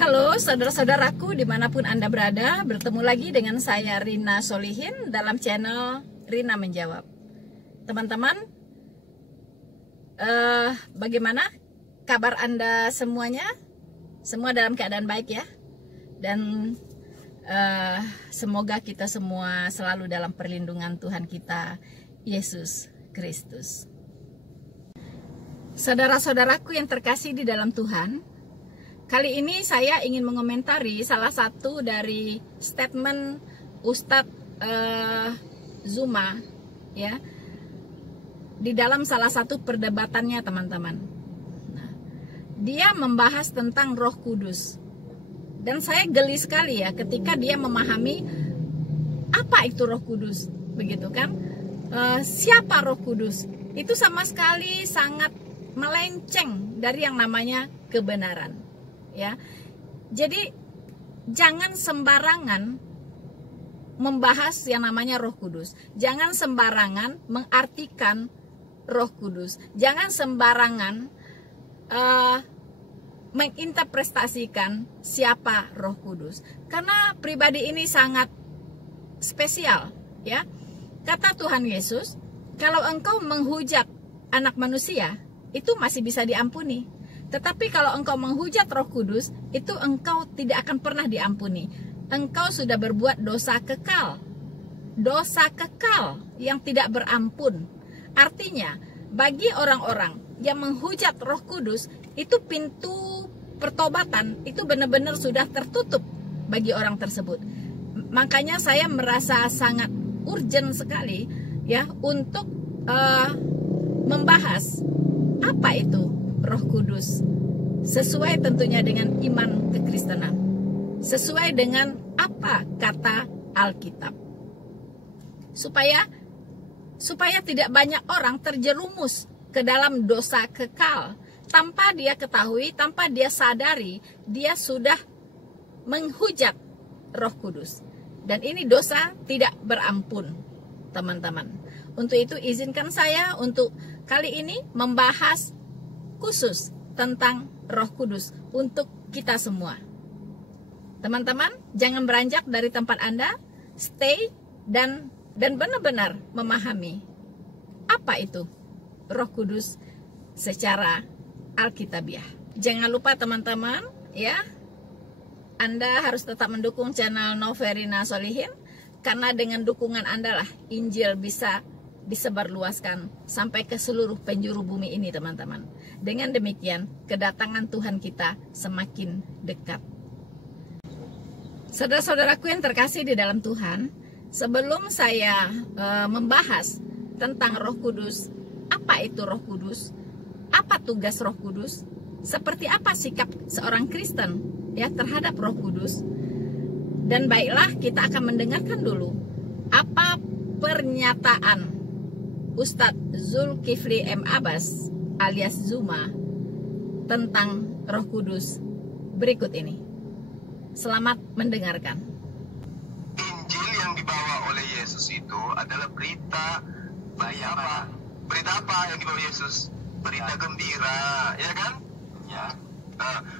Halo saudara-saudaraku dimanapun Anda berada, bertemu lagi dengan saya Rina Solihin dalam channel Rina Menjawab. Teman-teman, bagaimana kabar Anda semuanya? Semua dalam keadaan baik ya? Dan semoga kita semua selalu dalam perlindungan Tuhan kita, Yesus Kristus. Saudara-saudaraku yang terkasih di dalam Tuhan, kali ini saya ingin mengomentari salah satu dari statement Ustadz Zuma ya, di dalam salah satu perdebatannya teman-teman. Nah, dia membahas tentang Roh Kudus. Dan saya geli sekali ya ketika dia memahami apa itu Roh Kudus, begitu kan? Siapa Roh Kudus? Itu sama sekali sangat melenceng dari yang namanya kebenaran, ya. Jadi jangan sembarangan membahas yang namanya Roh Kudus. Jangan sembarangan mengartikan Roh Kudus. Jangan sembarangan menginterpretasikan siapa Roh Kudus. Karena pribadi ini sangat spesial, ya. Kata Tuhan Yesus, kalau engkau menghujat anak manusia, itu masih bisa diampuni. Tetapi kalau engkau menghujat Roh Kudus, itu engkau tidak akan pernah diampuni. Engkau sudah berbuat dosa kekal. Dosa kekal yang tidak berampun. Artinya, bagi orang-orang yang menghujat Roh Kudus, itu pintu pertobatan itu benar-benar sudah tertutup bagi orang tersebut. Makanya saya merasa sangat urgent sekali ya untuk membahas apa itu Roh Kudus, sesuai tentunya dengan iman kekristenan, sesuai dengan apa kata Alkitab, supaya tidak banyak orang terjerumus ke dalam dosa kekal tanpa dia ketahui, tanpa dia sadari dia sudah menghujat Roh Kudus. Dan ini dosa tidak berampun, teman-teman. Untuk itu izinkan saya untuk kali ini membahas khusus tentang Roh Kudus untuk kita semua. Teman-teman, jangan beranjak dari tempat Anda, stay dan benar-benar memahami apa itu Roh Kudus secara Alkitabiah. Jangan lupa teman-teman, ya, Anda harus tetap mendukung channel Rina Solihin, karena dengan dukungan Anda lah Injil bisa disebarluaskan sampai ke seluruh penjuru bumi ini, teman-teman. Dengan demikian, kedatangan Tuhan kita semakin dekat. Saudara-saudaraku yang terkasih di dalam Tuhan, sebelum saya membahas tentang Roh Kudus, apa itu Roh Kudus? Apa tugas Roh Kudus? Seperti apa sikap seorang Kristen ya terhadap Roh Kudus? Dan baiklah, kita akan mendengarkan dulu apa pernyataan Ustadz Zulkifli M. Abbas alias Zuma tentang Roh Kudus berikut ini. Selamat mendengarkan. Injil yang dibawa oleh Yesus itu adalah berita apa? Berita apa yang dibawa Yesus? Berita gembira, ya kan? Ya.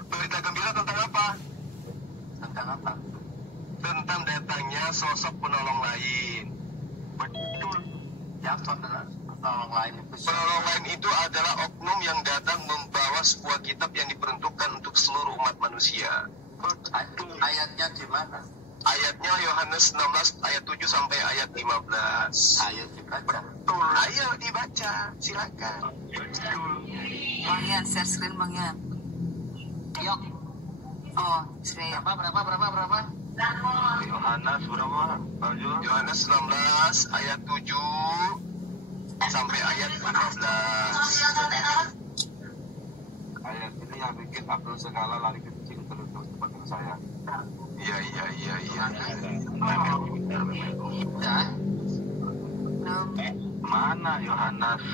Berita gembira tentang apa? Tentang apa? Tentang datangnya sosok penolong lain. Betul. Yang penolong lain itu. Penolong lain itu adalah oknum yang datang membawa sebuah kitab yang diperuntukkan untuk seluruh umat manusia. Ayatnya di mana? Ayatnya Yohanes 16 ayat 7 sampai ayat 15. Ayo dibaca. Betul. Ayo dibaca, silakan. Betul. Bang Yan, share screen Bang Yan. Yok. Oh, screen. Berapa? Yohanes berapa? Yohanes 16 ayat 7 sampai ayat 15. Ayat ini yang bikin Abdul segala lari kecil terus seperti saya. Iya. Ya. Mana Yohanes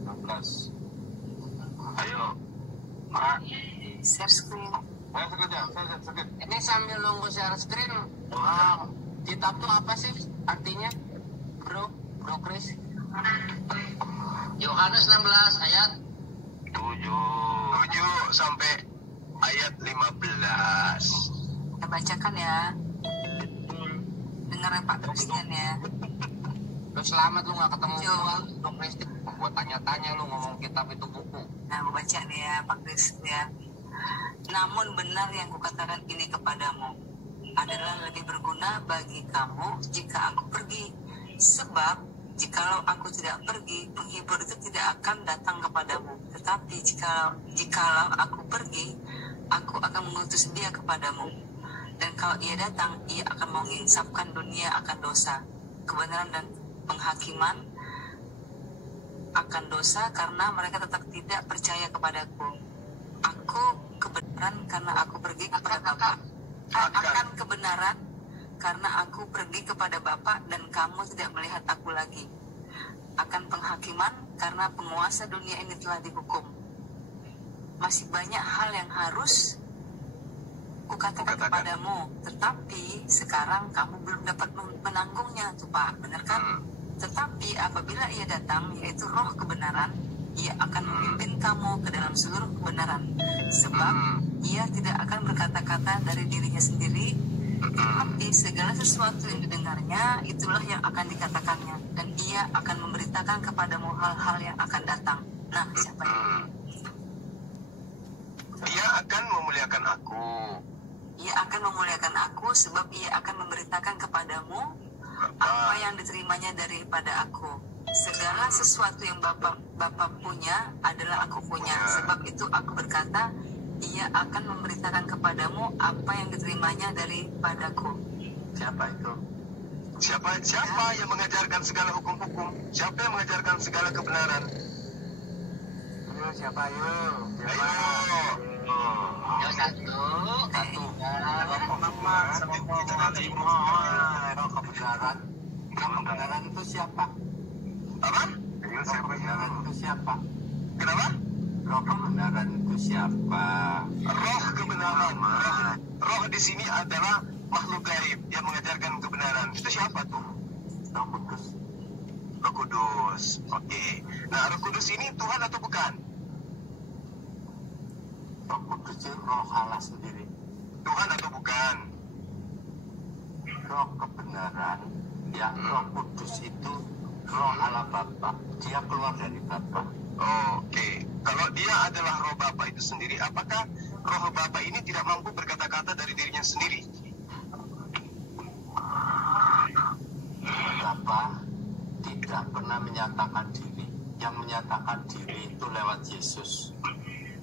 16? Ayo. Share screen. Saya sekejap. Ini sambil nunggu share screen. Kitab tuh apa sih artinya? Bro Chris. Yohanes 16 ayat 7 sampai ayat 15. Kita bacakan ya. Dengar ya Pak Christian ya. Lu selamat lu gak ketemu Yo. gua, lu Christian. Gua tanya-tanya lu ngomong kitab itu buku. Nah, mau baca nih ya Pak Christian. Namun benar yang kukatakan ini kepadamu adalah lebih berguna bagi kamu jika aku pergi. Sebab jikalau aku tidak pergi, penghibur itu tidak akan datang kepadamu. Tetapi jikalau aku pergi, aku akan mengutus dia kepadamu. Dan kalau ia datang, ia akan menginsafkan dunia akan dosa, kebenaran dan penghakiman akan dosa, karena mereka tetap tidak percaya kepadaku. Aku kebenaran karena aku pergi kepada Bapa. Akan kebenaran karena aku pergi kepada Bapa dan kamu tidak melihat aku lagi. Akan penghakiman karena penguasa dunia ini telah dihukum. Masih banyak hal yang harus kukatakan kepadamu, tetapi sekarang kamu belum dapat menanggungnya, tuh Pak, benar kan? Tetapi apabila ia datang, yaitu Roh kebenaran, ia akan memimpin kamu ke dalam seluruh kebenaran. Sebab ia tidak akan berkata-kata dari dirinya sendiri, tetapi segala sesuatu yang didengarnya, itulah yang akan dikatakannya. Dan ia akan memberitakan kepadamu hal-hal yang akan datang. Nah, siapa ini? Dia akan memuliakan aku. Ia akan memuliakan aku, sebab ia akan memberitakan kepadamu apa yang diterimanya daripada aku. Segala sesuatu yang Bapa punya adalah aku punya. Sebab itu aku berkata, ia akan memberitakan kepadamu apa yang diterimanya daripadaku. Siapa itu? Siapa yang mengajarkan segala hukum-hukum? Siapa yang mengajarkan segala kebenaran? Ayo, siapa? Ayo. Ya satu. Roh kebenaran. Kebenaran itu siapa? Apa? Roh kebenaran itu siapa? Kenapa? Roh kebenaran itu siapa? Roh kebenaran. Roh di sini adalah makhluk gaib yang mengajarkan kebenaran. Itu siapa tuh? Roh Kudus. Roh Kudus. Oke. Nah, Roh Kudus ini Tuhan atau bukan? Roh Kudus itu Roh Allah sendiri. Tuhan atau bukan? Roh kebenaran, ya Roh Kudus itu Roh Allah Bapa. Dia keluar dari Bapa. Oke. Kalau dia adalah Roh Bapa itu sendiri, apakah Roh Bapa ini tidak mampu berkata-kata dari dirinya sendiri? Bapa tidak pernah menyatakan diri. Yang menyatakan diri itu lewat Yesus.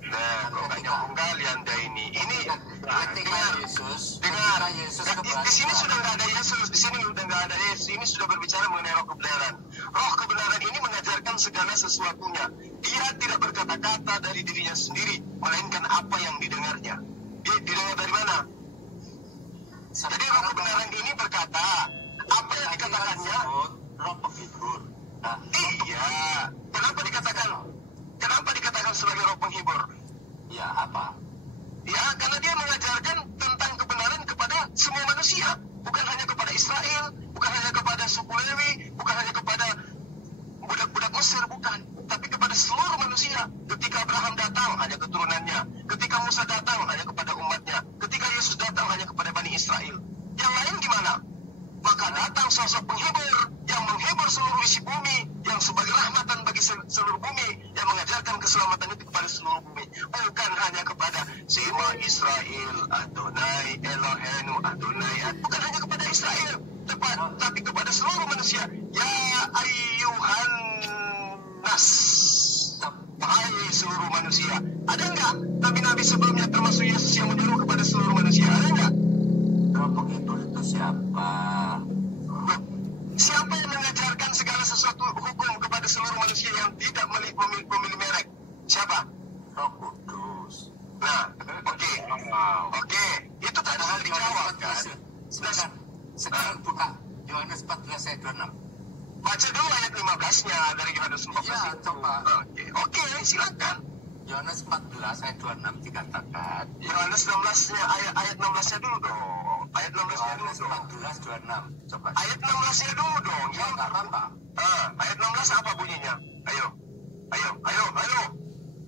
Nah, kok gak nyambung kali Anda ini. Ini Ketika Yesus di sini sudah nggak ada Yesus, di sini sudah nggak ada Yesus. Ini sudah berbicara mengenai roh kebenaran. Roh kebenaran ini mengajarkan segala sesuatunya. Dia tidak berkata-kata dari dirinya sendiri, melainkan apa yang didengarnya. Dia didengar dari mana? Jadi roh kebenaran ini berkata apa yang dikatakannya. Roh penghibur. Nah, Iya. Kenapa dikatakan sebagai roh penghibur? ya apa? Ya, karena dia mengajarkan tentang kebenaran kepada semua manusia. Bukan hanya kepada Israel, bukan hanya kepada suku Lewi, bukan hanya kepada budak-budak Mesir, bukan. Tapi kepada seluruh manusia. Ketika Abraham datang, hanya keturunannya. Ketika Musa datang, hanya kepada umatnya. Ketika Yesus datang, hanya kepada Bani Israel. Yang lain gimana? Maka datang sosok penghibur yang menghibur seluruh isi bumi, yang sebagai rahmatan bagi seluruh bumi, yang mengajarkan keselamatan itu kepada seluruh bumi, bukan hanya kepada Shema Israel, Adonai Eloheinu, Adonai, bukan hanya kepada Israel, tapi kepada seluruh manusia. Ya ayyuhan nas, wahai seluruh manusia. Ada enggak nabi-nabi sebelumnya termasuk Yesus yang menyeru kepada seluruh manusia? Ada enggak? Roh penghibur itu siapa? Siapa yang mengajarkan segala sesuatu hukum kepada seluruh manusia yang tidak memilih merek? Siapa? Roh Kudus. Nah, oke. Itu tadi sudah dijawab kan? Sekarang buka Yohanes 14 ayat 26. Baca dulu ayat 15-nya dari Yohanes 14. Ya, coba. Oke, silakan. Yohanes 14 ayat 26 dikatakan. Yohanes 16-nya ayat 16-nya dulu dong. Ayat 16-nya dulu Yohanes dong. 14 26. Coba. Ayat 16-nya dulu dong. Ya, enggak apa-apa. Ayat 16 apa bunyinya? Ayo.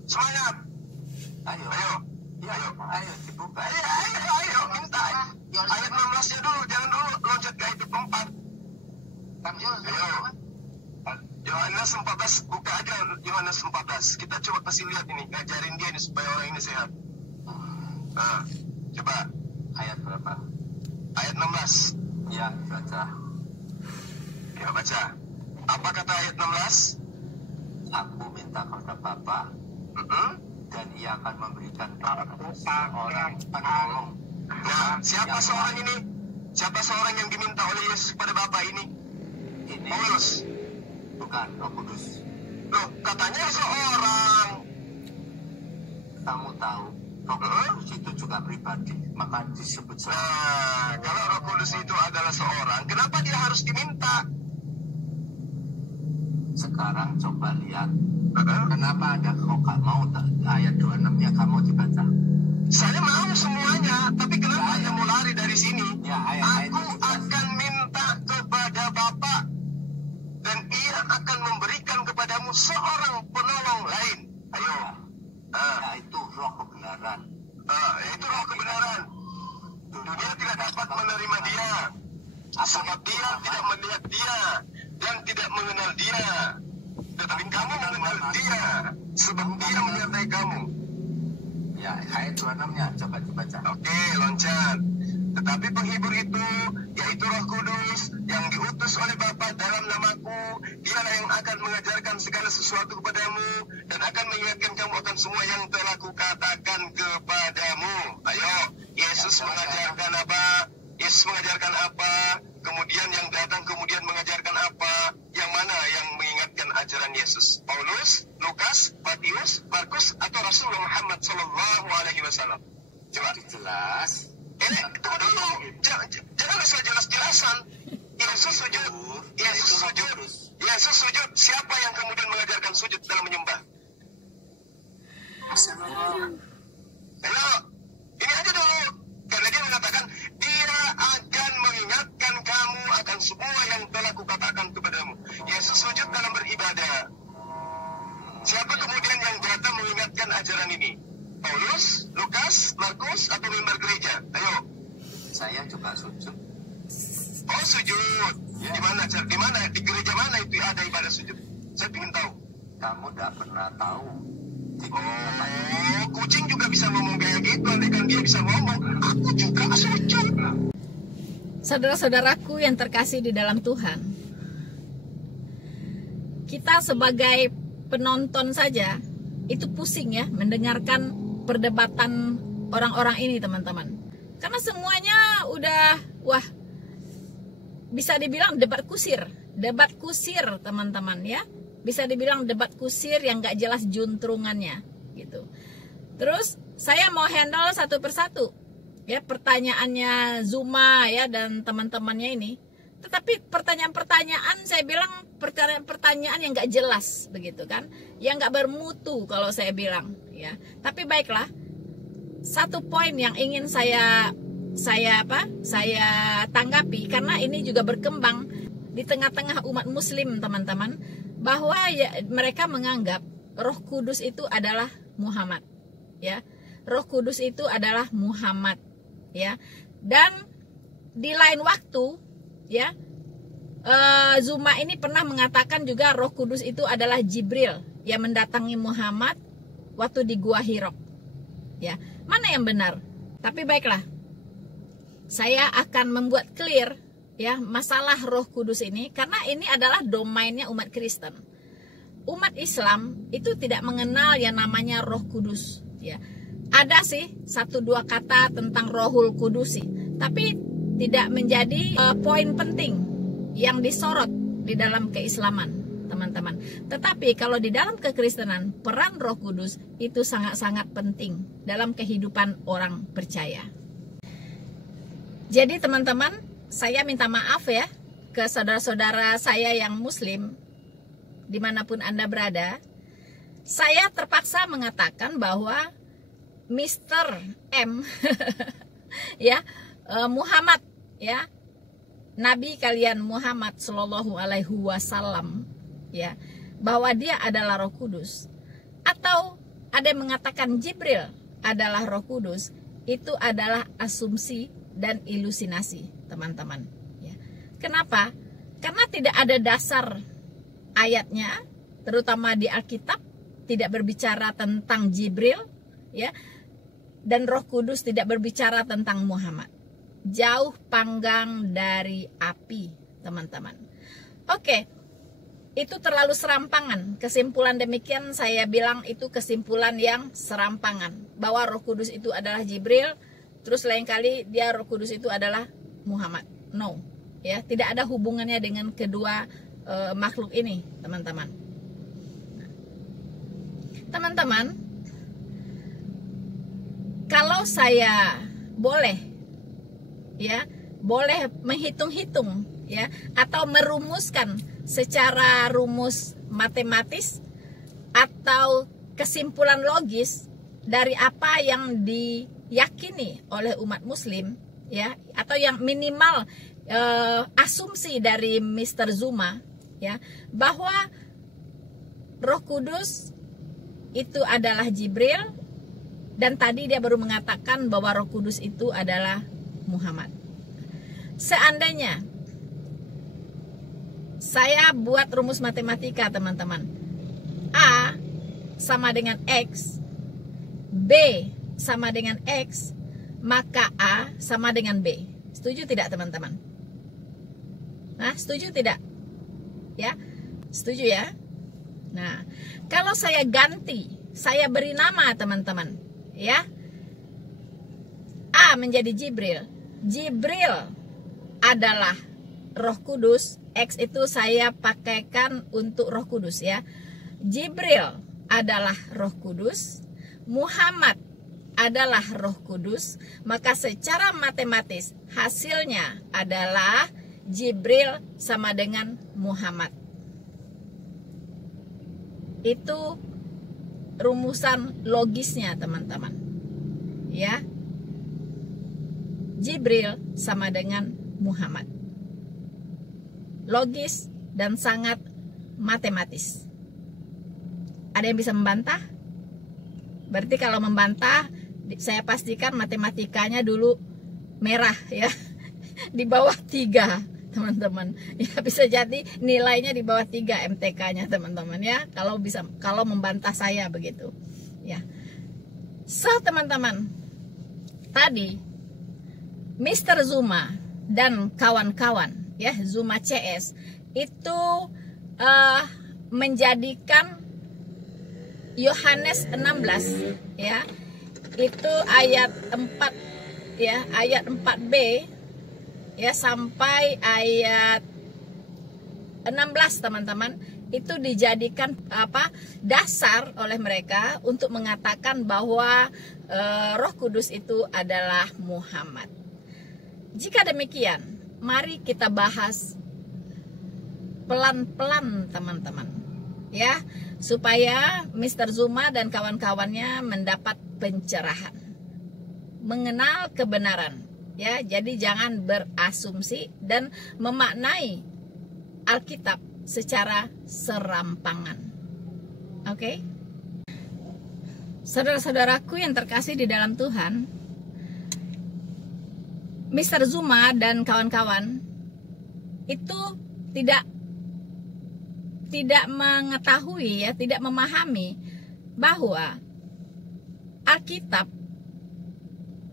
Semangat. Ayo. Ayo. Ya, ayo dibuka. Ayo, minta. Ayat 16-nya dulu, jangan dulu loncat ke ayat 4. Ayo. Yohanes 14, buka aja Yohanes 14. Kita coba kasih lihat ini, ngajarin dia ini supaya orang ini sehat. Coba. Ayat berapa? Ayat 16. Ya, baca. Ya, baca. Apa kata ayat 16? Aku minta kepada Bapa, dan ia akan memberikan kepadaku seorang penolong. Nah, siapa seorang ini? Siapa seorang yang diminta oleh Yesus kepada Bapa ini? Ini Paulus. bukan Roh Kudus. Loh, katanya seorang. Kamu tahu, Roh Kudus itu juga pribadi, maka disebut seorang. Nah, kalau Roh Kudus itu adalah seorang, kenapa dia harus diminta? Sekarang coba lihat, kenapa ada kau mau ayat 26-nya kamu dibaca? Saya mau semuanya, tapi kenapa dia mau lari dari sini? Ya, ayat Aku akan minta kepada Bapa, dan ia akan memberikan kepadamu seorang penolong lain. Ayo. Yaitu roh kebenaran. Itu roh kebenaran. Dunia tidak dapat menerima dia, sebab dia tidak melihat dia dan tidak mengenal dia. Tetapi kamu mengenal dia, sebab dia menyertai kamu. Ya, ayat 26-nya coba dibaca. Oke, loncat. Tetapi penghibur itu, yaitu Roh Kudus, yang diutus oleh Bapa dalam namaku, dialah yang akan mengajarkan segala sesuatu kepadamu, dan akan mengingatkan kamu akan semua yang telah kukatakan kepadamu. Ayo, Yesus mengajarkan apa? Yesus mengajarkan apa? Kemudian yang datang kemudian mengajarkan apa? Yang mana yang mengingatkan ajaran Yesus? Paulus, Lukas, Matius, Markus, atau Rasulullah Muhammad SAW? Coba. Jelas. Ini tunggu dulu, jangan asal jelas-jelasan. Yesus sujud, Yesus sujud. Siapa yang kemudian mengajarkan sujud dalam menyembah? Ayo, ini aja dulu. Karena dia mengatakan, dia akan mengingatkan kamu akan semua yang telah kukatakan kepadamu. Yesus sujud dalam beribadah. Siapa kemudian yang datang mengingatkan ajaran ini? Paulus, Lukas, Markus, atau member gereja? Ayo. Saya juga sujud. Oh, sujud. Ya. Di mana? Di mana? Di gereja mana itu ada ibadah sujud? Saya ingin tahu. Kamu tidak pernah tahu. Oh, kucing juga bisa ngomong kayak gitu. Andaikan dia bisa ngomong, aku juga sujud. Saudara-saudaraku yang terkasih di dalam Tuhan, kita sebagai penonton saja itu pusing ya mendengarkan perdebatan orang-orang ini, teman-teman. Karena semuanya udah, bisa dibilang debat kusir, teman-teman ya. Bisa dibilang debat kusir yang gak jelas juntrungannya gitu. Terus saya mau handle satu persatu ya pertanyaannya Zuma ya dan teman-temannya ini. Tetapi pertanyaan-pertanyaan saya bilang pertanyaan yang gak jelas begitu kan, yang gak bermutu kalau saya bilang ya. Tapi baiklah, satu poin yang ingin saya tanggapi, karena ini juga berkembang di tengah-tengah umat muslim, teman-teman, bahwa ya, mereka menganggap Roh Kudus itu adalah Muhammad ya. Roh Kudus itu adalah Muhammad ya. Dan di lain waktu ya, Zuma ini pernah mengatakan juga Roh Kudus itu adalah Jibril yang mendatangi Muhammad waktu di Gua Hiro ya. Mana yang benar? Tapi baiklah, saya akan membuat clear ya masalah Roh Kudus ini, karena ini adalah domainnya umat Kristen. Umat Islam itu tidak mengenal yang namanya Roh Kudus ya. Ada sih 1-2 kata tentang Rohul Kudusi, tapi tidak menjadi poin penting yang disorot di dalam keislaman, teman-teman. Tetapi kalau di dalam kekristenan, peran Roh Kudus itu sangat-sangat penting dalam kehidupan orang percaya. Jadi teman-teman, saya minta maaf ya ke saudara-saudara saya yang muslim dimanapun Anda berada. Saya terpaksa mengatakan bahwa Mr. M ya, Muhammad ya, Nabi kalian Muhammad Shallallahu Alaihi Wasallam ya, bahwa dia adalah Roh Kudus. Atau ada yang mengatakan Jibril adalah Roh Kudus, itu adalah asumsi dan ilusinasi, teman-teman. Ya. Kenapa? Karena tidak ada dasar ayatnya, terutama di Alkitab, tidak berbicara tentang Jibril, ya, dan Roh Kudus tidak berbicara tentang Muhammad. Jauh panggang dari api, teman-teman. Oke, itu terlalu serampangan. Kesimpulan demikian saya bilang itu kesimpulan yang serampangan, bahwa Roh Kudus itu adalah Jibril, terus lain kali dia Roh Kudus itu adalah Muhammad. No, ya, tidak ada hubungannya dengan kedua makhluk ini, teman-teman. Teman-teman, kalau saya boleh, ya, boleh menghitung-hitung, ya, atau merumuskan secara rumus matematis atau kesimpulan logis dari apa yang diyakini oleh umat Muslim, ya, atau yang minimal asumsi dari Mr. Zuma, ya, bahwa Roh Kudus itu adalah Jibril, dan tadi dia baru mengatakan bahwa Roh Kudus itu adalah Muhammad. Seandainya saya buat rumus matematika, teman-teman, A sama dengan X, B sama dengan X, maka A sama dengan B. Setuju tidak, teman-teman? Nah, setuju tidak? Ya, setuju ya? Nah, kalau saya ganti, saya beri nama, teman-teman, ya, A menjadi Jibril. Jibril adalah Roh Kudus, X itu saya pakaikan untuk Roh Kudus, ya. Jibril adalah Roh Kudus, Muhammad adalah Roh Kudus, maka secara matematis hasilnya adalah Jibril sama dengan Muhammad. Itu rumusan logisnya, teman-teman, ya. Jibril sama dengan Muhammad. Logis dan sangat matematis. Ada yang bisa membantah? Berarti kalau membantah, saya pastikan matematikanya dulu merah, ya, di bawah 3. Teman-teman, ya, bisa jadi nilainya di bawah 3 MTK-nya, teman-teman, ya, kalau membantah saya begitu, ya. So, teman-teman, tadi Mr. Zuma dan kawan-kawan, ya, Zuma CS itu menjadikan Yohanes 16, ya, itu ayat 4, ya, ayat 4b, ya, sampai ayat 16, teman-teman, itu dijadikan dasar oleh mereka untuk mengatakan bahwa Roh Kudus itu adalah Muhammad. Jika demikian, mari kita bahas pelan-pelan, teman-teman, ya, supaya Mr. Zuma dan kawan-kawannya mendapat pencerahan, mengenal kebenaran. Ya, jadi jangan berasumsi dan memaknai Alkitab secara serampangan. Oke? Saudara-saudaraku yang terkasih di dalam Tuhan, Mr. Zuma dan kawan-kawan itu tidak mengetahui, ya, tidak memahami bahwa Alkitab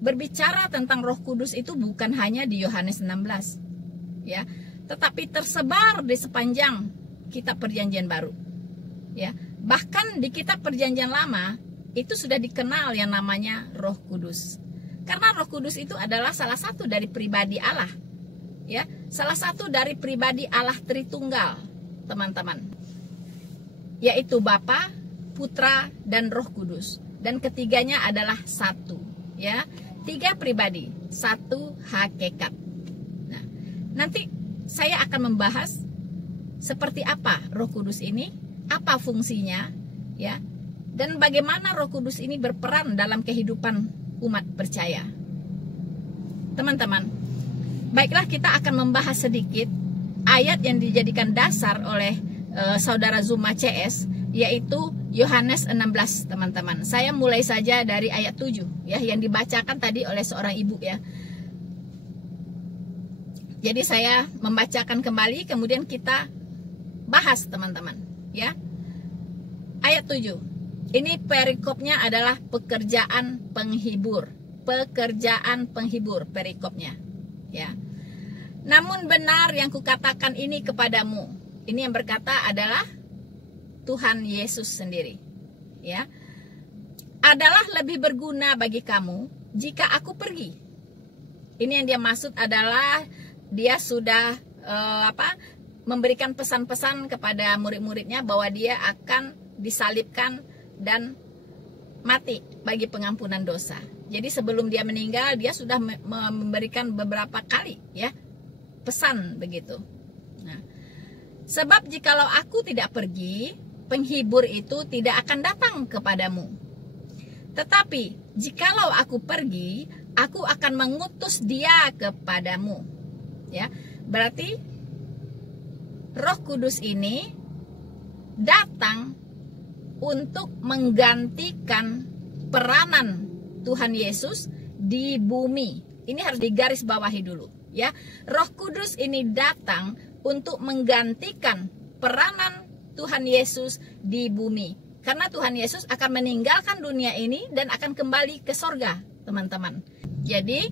berbicara tentang Roh Kudus itu bukan hanya di Yohanes 16, ya, tetapi tersebar di sepanjang kitab Perjanjian Baru, ya. Bahkan di kitab Perjanjian Lama itu sudah dikenal yang namanya Roh Kudus. Karena Roh Kudus itu adalah salah satu dari pribadi Allah, ya, salah satu dari pribadi Allah Tritunggal, teman-teman, yaitu Bapa, Putra, dan Roh Kudus, dan ketiganya adalah satu, ya. 3 pribadi, 1 hakikat. Nah, nanti saya akan membahas seperti apa Roh Kudus ini, apa fungsinya, ya, dan bagaimana Roh Kudus ini berperan dalam kehidupan umat percaya. Teman-teman, baiklah, kita akan membahas sedikit ayat yang dijadikan dasar oleh saudara Zuma CS, yaitu Yohanes 16, teman-teman. Saya mulai saja dari ayat 7 ya, yang dibacakan tadi oleh seorang ibu ya. Jadi saya membacakan kembali, kemudian kita bahas, teman-teman ya. Ayat 7. Ini perikopnya adalah pekerjaan penghibur. Pekerjaan penghibur perikopnya ya. Namun benar yang kukatakan ini kepadamu. Ini yang berkata adalah Tuhan Yesus sendiri ya. Adalah lebih berguna bagi kamu jika aku pergi. Ini yang dia maksud adalah dia sudah memberikan pesan-pesan kepada murid-muridnya bahwa dia akan disalibkan dan mati bagi pengampunan dosa. Jadi sebelum dia meninggal, dia sudah memberikan beberapa kali ya pesan begitu. Nah, sebab jikalau aku tidak pergi, penghibur itu tidak akan datang kepadamu. Tetapi jikalau aku pergi, aku akan mengutus dia kepadamu. Ya, berarti Roh Kudus ini datang untuk menggantikan peranan Tuhan Yesus di bumi. Ini harus digarisbawahi dulu, ya. Roh Kudus ini datang untuk menggantikan peranan Tuhan Yesus di bumi. Karena Tuhan Yesus akan meninggalkan dunia ini dan akan kembali ke sorga, teman-teman. Jadi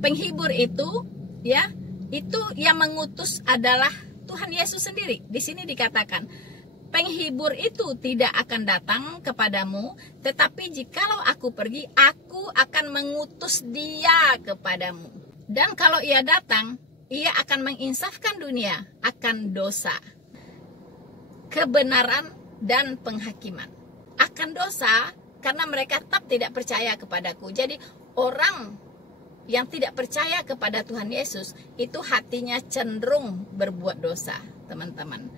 penghibur itu, ya, itu yang mengutus adalah Tuhan Yesus sendiri. Di sini dikatakan, penghibur itu tidak akan datang kepadamu, tetapi jikalau aku pergi, aku akan mengutus dia kepadamu. Dan kalau ia datang, ia akan menginsafkan dunia akan dosa, kebenaran, dan penghakiman. Akan dosa karena mereka tetap tidak percaya kepadaku. Jadi orang yang tidak percaya kepada Tuhan Yesus itu hatinya cenderung berbuat dosa, teman-teman.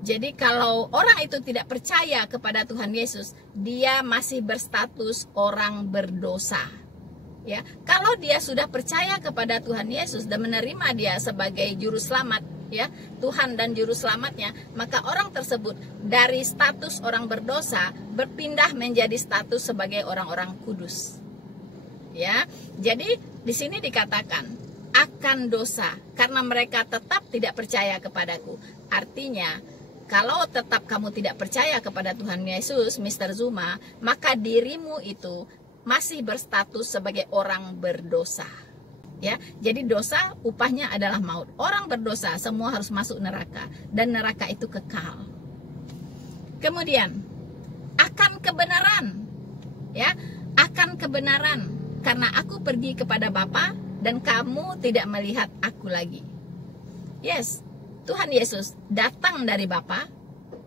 Jadi kalau orang itu tidak percaya kepada Tuhan Yesus, dia masih berstatus orang berdosa. Ya, kalau dia sudah percaya kepada Tuhan Yesus dan menerima dia sebagai juru selamat, ya, Tuhan dan juru selamatnya, maka orang tersebut dari status orang berdosa berpindah menjadi status sebagai orang-orang kudus. Ya, jadi di sini dikatakan akan dosa karena mereka tetap tidak percaya kepadaku. Artinya, kalau tetap kamu tidak percaya kepada Tuhan Yesus, Mr. Zuma, maka dirimu itu masih berstatus sebagai orang berdosa. Ya, jadi dosa upahnya adalah maut. Orang berdosa semua harus masuk neraka dan neraka itu kekal. Kemudian akan kebenaran, ya, akan kebenaran karena aku pergi kepada Bapa dan kamu tidak melihat aku lagi. Yes, Tuhan Yesus datang dari Bapa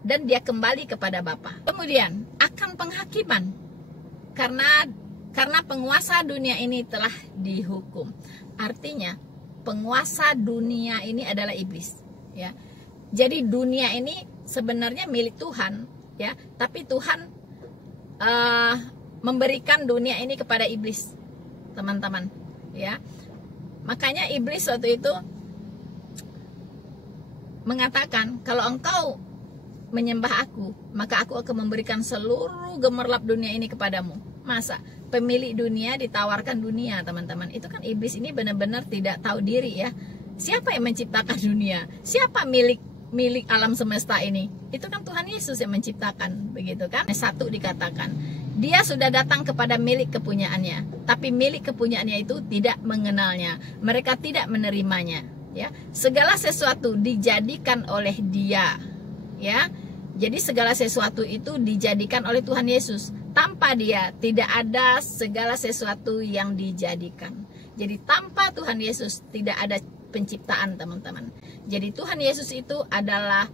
dan dia kembali kepada Bapa. Kemudian akan penghakiman karena penguasa dunia ini telah dihukum. Artinya penguasa dunia ini adalah iblis, ya. Jadi dunia ini sebenarnya milik Tuhan, ya, tapi Tuhan memberikan dunia ini kepada iblis, teman-teman, ya. Makanya iblis waktu itu mengatakan, kalau engkau menyembah aku, maka aku akan memberikan seluruh gemerlap dunia ini kepadamu. Masa pemilik dunia ditawarkan dunia, teman-teman? Itu kan iblis ini benar-benar tidak tahu diri, ya. Siapa yang menciptakan dunia? Siapa milik alam semesta ini? Itu kan Tuhan Yesus yang menciptakan, begitu kan? 1 dikatakan, dia sudah datang kepada milik kepunyaannya, tapi milik kepunyaannya itu tidak mengenalnya. Mereka tidak menerimanya, ya. Segala sesuatu dijadikan oleh dia, ya. Jadi segala sesuatu itu dijadikan oleh Tuhan Yesus. Tanpa dia tidak ada segala sesuatu yang dijadikan. Jadi tanpa Tuhan Yesus tidak ada penciptaan, teman-teman. Jadi Tuhan Yesus itu adalah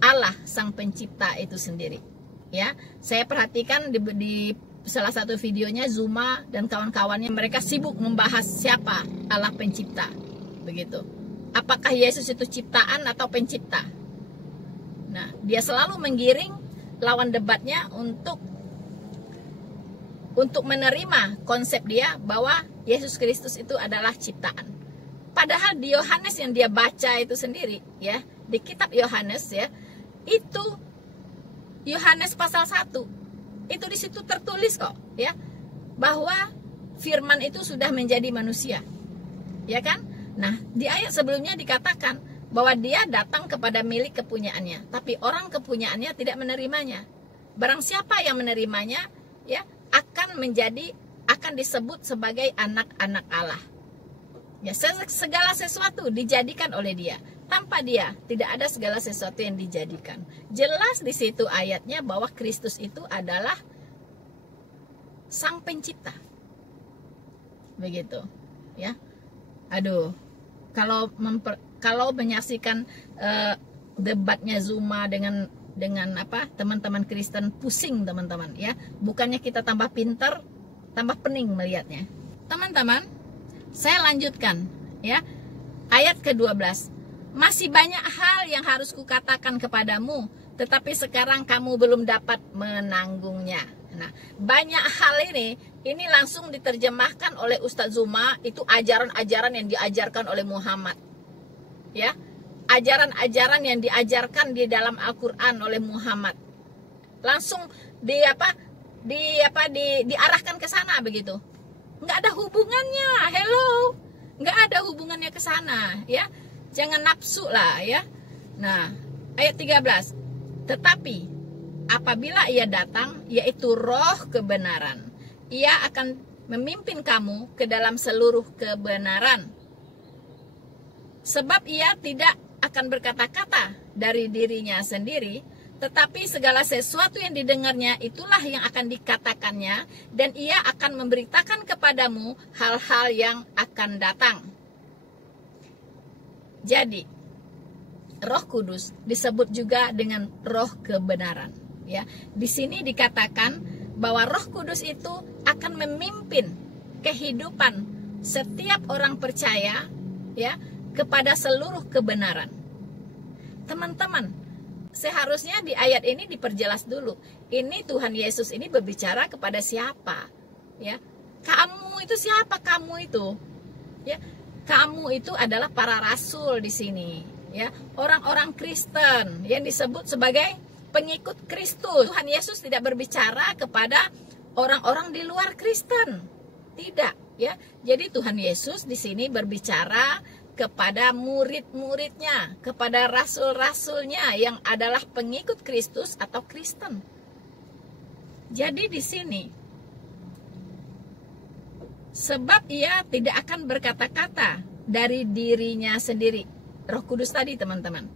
Allah sang pencipta itu sendiri, ya. Saya perhatikan di salah satu videonya Zuma dan kawan-kawannya, mereka sibuk membahas siapa Allah pencipta, begitu. Apakah Yesus itu ciptaan atau pencipta? Nah, dia selalu menggiring lawan debatnya untuk menerima konsep dia bahwa Yesus Kristus itu adalah ciptaan. Padahal di Yohanes yang dia baca itu sendiri, ya, di kitab Yohanes, ya, itu Yohanes pasal 1. Itu di situ tertulis kok, ya, bahwa firman itu sudah menjadi manusia. Ya kan? Nah, di ayat sebelumnya dikatakan bahwa dia datang kepada milik kepunyaannya, tapi orang kepunyaannya tidak menerimanya. Barang siapa yang menerimanya, ya, akan disebut sebagai anak-anak Allah. Ya, segala sesuatu dijadikan oleh dia. Tanpa dia tidak ada segala sesuatu yang dijadikan. Jelas di situ ayatnya bahwa Kristus itu adalah Sang Pencipta. Begitu, ya. Aduh, kalau menyaksikan debatnya Zuma dengan teman-teman Kristen, pusing teman-teman, ya. Bukannya kita tambah pintar, tambah pening melihatnya. Teman-teman, saya lanjutkan, ya. Ayat ke-12. Masih banyak hal yang harus kukatakan kepadamu, tetapi sekarang kamu belum dapat menanggungnya. Nah, banyak hal ini langsung diterjemahkan oleh Ustadz Zuma. Itu ajaran-ajaran yang diajarkan oleh Muhammad, ya, ajaran-ajaran yang diajarkan di dalam Al-Quran oleh Muhammad. Langsung diarahkan ke sana begitu. Nggak ada hubungannya, nggak ada hubungannya ke sana, ya. Jangan nafsu lah, ya. Nah, ayat 13. Tetapi apabila ia datang, yaitu Roh kebenaran, ia akan memimpin kamu ke dalam seluruh kebenaran. Sebab ia tidak akan berkata-kata dari dirinya sendiri, tetapi segala sesuatu yang didengarnya itulah yang akan dikatakannya, dan ia akan memberitakan kepadamu hal-hal yang akan datang. Jadi, Roh Kudus disebut juga dengan Roh kebenaran, ya. Di sini dikatakan bahwa Roh Kudus itu akan memimpin kehidupan setiap orang percaya, ya, kepada seluruh kebenaran. Teman-teman, seharusnya di ayat ini diperjelas dulu. Ini Tuhan Yesus ini berbicara kepada siapa, ya? Kamu itu siapa? Kamu itu, ya. Kamu itu adalah para rasul di sini, ya, orang-orang Kristen yang disebut sebagai pengikut Kristus. Tuhan Yesus tidak berbicara kepada orang-orang di luar Kristen, tidak, ya. Jadi Tuhan Yesus di sini berbicara kepada murid-muridnya, kepada rasul-rasulnya yang adalah pengikut Kristus atau Kristen. Jadi di sini, sebab ia tidak akan berkata-kata dari dirinya sendiri, Roh Kudus tadi teman-teman,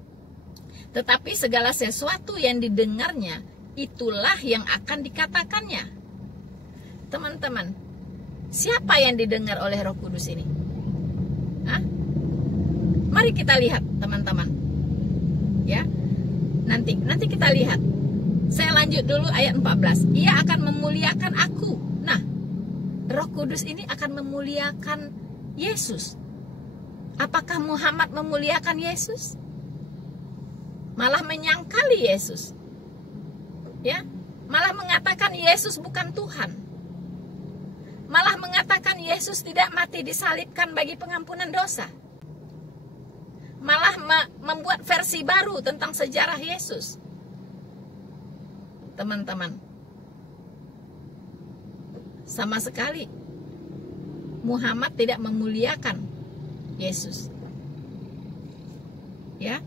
tetapi segala sesuatu yang didengarnya itulah yang akan dikatakannya. Teman-teman, siapa yang didengar oleh Roh Kudus ini? Hah? Mari kita lihat teman-teman, ya. Nanti kita lihat. Saya lanjut dulu ayat 14. Ia akan memuliakan aku. Nah, Roh Kudus ini akan memuliakan Yesus. Apakah Muhammad memuliakan Yesus? Malah menyangkali Yesus, ya. Malah mengatakan Yesus bukan Tuhan. Malah mengatakan Yesus tidak mati disalibkan bagi pengampunan dosa. Malah membuat versi baru tentang sejarah Yesus. Teman-teman, sama sekali Muhammad tidak memuliakan Yesus, ya.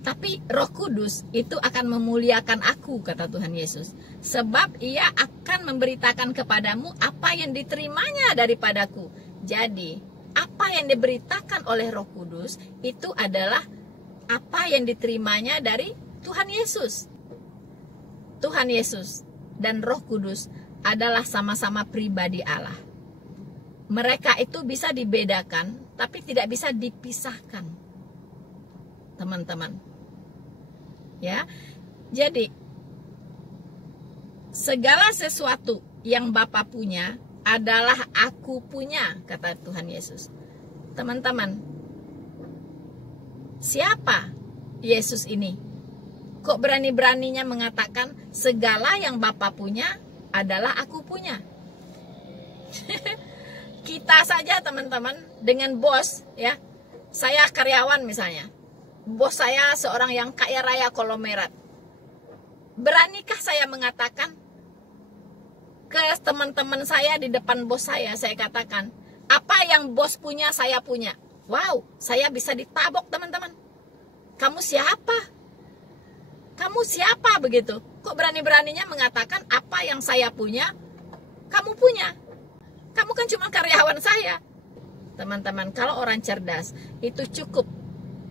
Tapi Roh Kudus itu akan memuliakan aku, kata Tuhan Yesus, sebab ia akan memberitakan kepadamu apa yang diterimanya daripadaku. Jadi apa yang diberitakan oleh Roh Kudus itu adalah apa yang diterimanya dari Tuhan Yesus. Tuhan Yesus dan Roh Kudus adalah sama-sama pribadi Allah. Mereka itu bisa dibedakan, tapi tidak bisa dipisahkan, teman-teman. Ya, jadi segala sesuatu yang Bapa punya adalah aku punya, kata Tuhan Yesus. Teman-teman, siapa Yesus ini? Kok berani-beraninya mengatakan segala yang Bapa punya adalah aku punya? Kita saja teman-teman, dengan bos, ya, saya karyawan misalnya, bos saya seorang yang kaya raya konglomerat, Beranikah saya mengatakan ke teman-teman saya di depan bos saya katakan, apa yang bos punya saya punya. Wow, saya bisa ditabok teman-teman. Kamu siapa? Kamu siapa begitu? Kok berani-beraninya mengatakan apa yang saya punya, kamu punya? Kamu kan cuma karyawan saya. Teman-teman, kalau orang cerdas itu cukup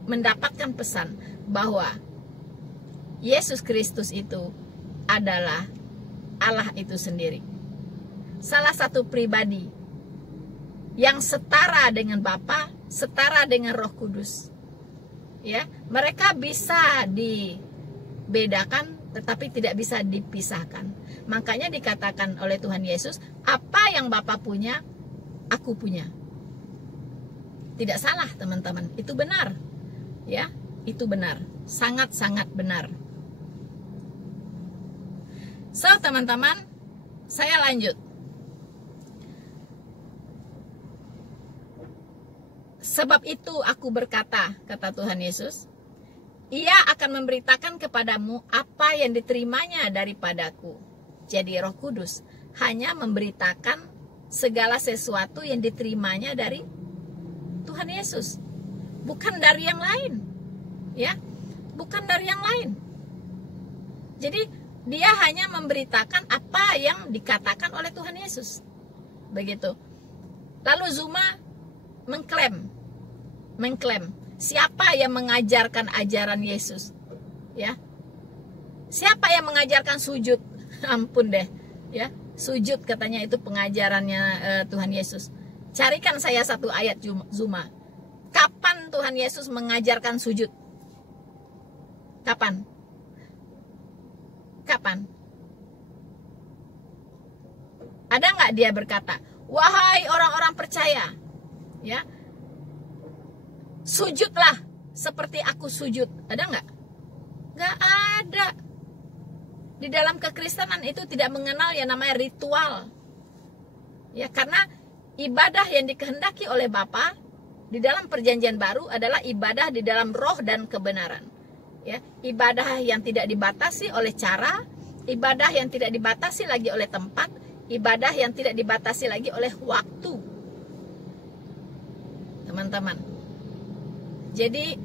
mendapatkan pesan bahwa Yesus Kristus itu adalah Allah itu sendiri. Salah satu pribadi yang setara dengan Bapa, setara dengan Roh Kudus. Ya, mereka bisa dibedakan tetapi tidak bisa dipisahkan. Makanya dikatakan oleh Tuhan Yesus, apa yang Bapa punya, aku punya. Tidak salah, teman-teman. Itu benar. Ya, itu benar. Sangat-sangat benar. So, teman-teman, saya lanjut. Sebab itu aku berkata, kata Tuhan Yesus, Ia akan memberitakan kepadamu apa yang diterimanya daripadaku. Jadi Roh Kudus hanya memberitakan segala sesuatu yang diterimanya dari Tuhan Yesus, bukan dari yang lain. Ya, bukan dari yang lain. Jadi dia hanya memberitakan apa yang dikatakan oleh Tuhan Yesus. Begitu. Lalu Zuma mengklaim siapa yang mengajarkan ajaran Yesus? Ya. Siapa yang mengajarkan sujud? Ampun deh, ya. Sujud katanya itu pengajarannya Tuhan Yesus. Carikan saya satu ayat Zuma. Kapan Tuhan Yesus mengajarkan sujud? Kapan? Kapan? Ada nggak dia berkata, wahai orang-orang percaya, ya, sujudlah seperti aku sujud. Ada nggak? Nggak ada. Di dalam kekristenan itu tidak mengenal yang namanya ritual. Ya, karena ibadah yang dikehendaki oleh Bapa di dalam perjanjian baru adalah ibadah di dalam roh dan kebenaran. Ya, ibadah yang tidak dibatasi oleh cara, ibadah yang tidak dibatasi lagi oleh tempat, ibadah yang tidak dibatasi lagi oleh waktu. Teman-teman. Jadi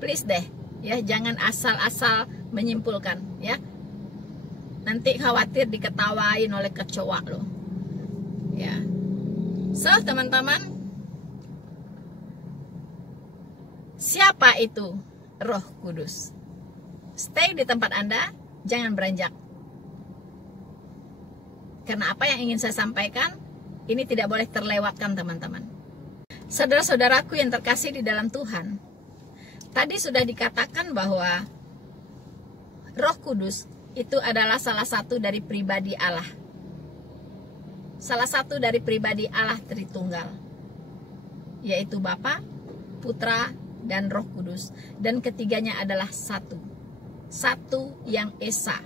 please deh, ya, jangan asal-asal menyimpulkan, ya. Nanti khawatir diketawain oleh kecoa loh. Ya. So, teman-teman, siapa itu Roh Kudus? Stay di tempat Anda, jangan beranjak. Karena apa yang ingin saya sampaikan ini tidak boleh terlewatkan, teman-teman. Saudara-saudaraku yang terkasih di dalam Tuhan, tadi sudah dikatakan bahwa Roh Kudus itu adalah salah satu dari pribadi Allah. Salah satu dari pribadi Allah Tritunggal, yaitu Bapa, Putra, dan Roh Kudus. Dan ketiganya adalah satu. Satu yang esa,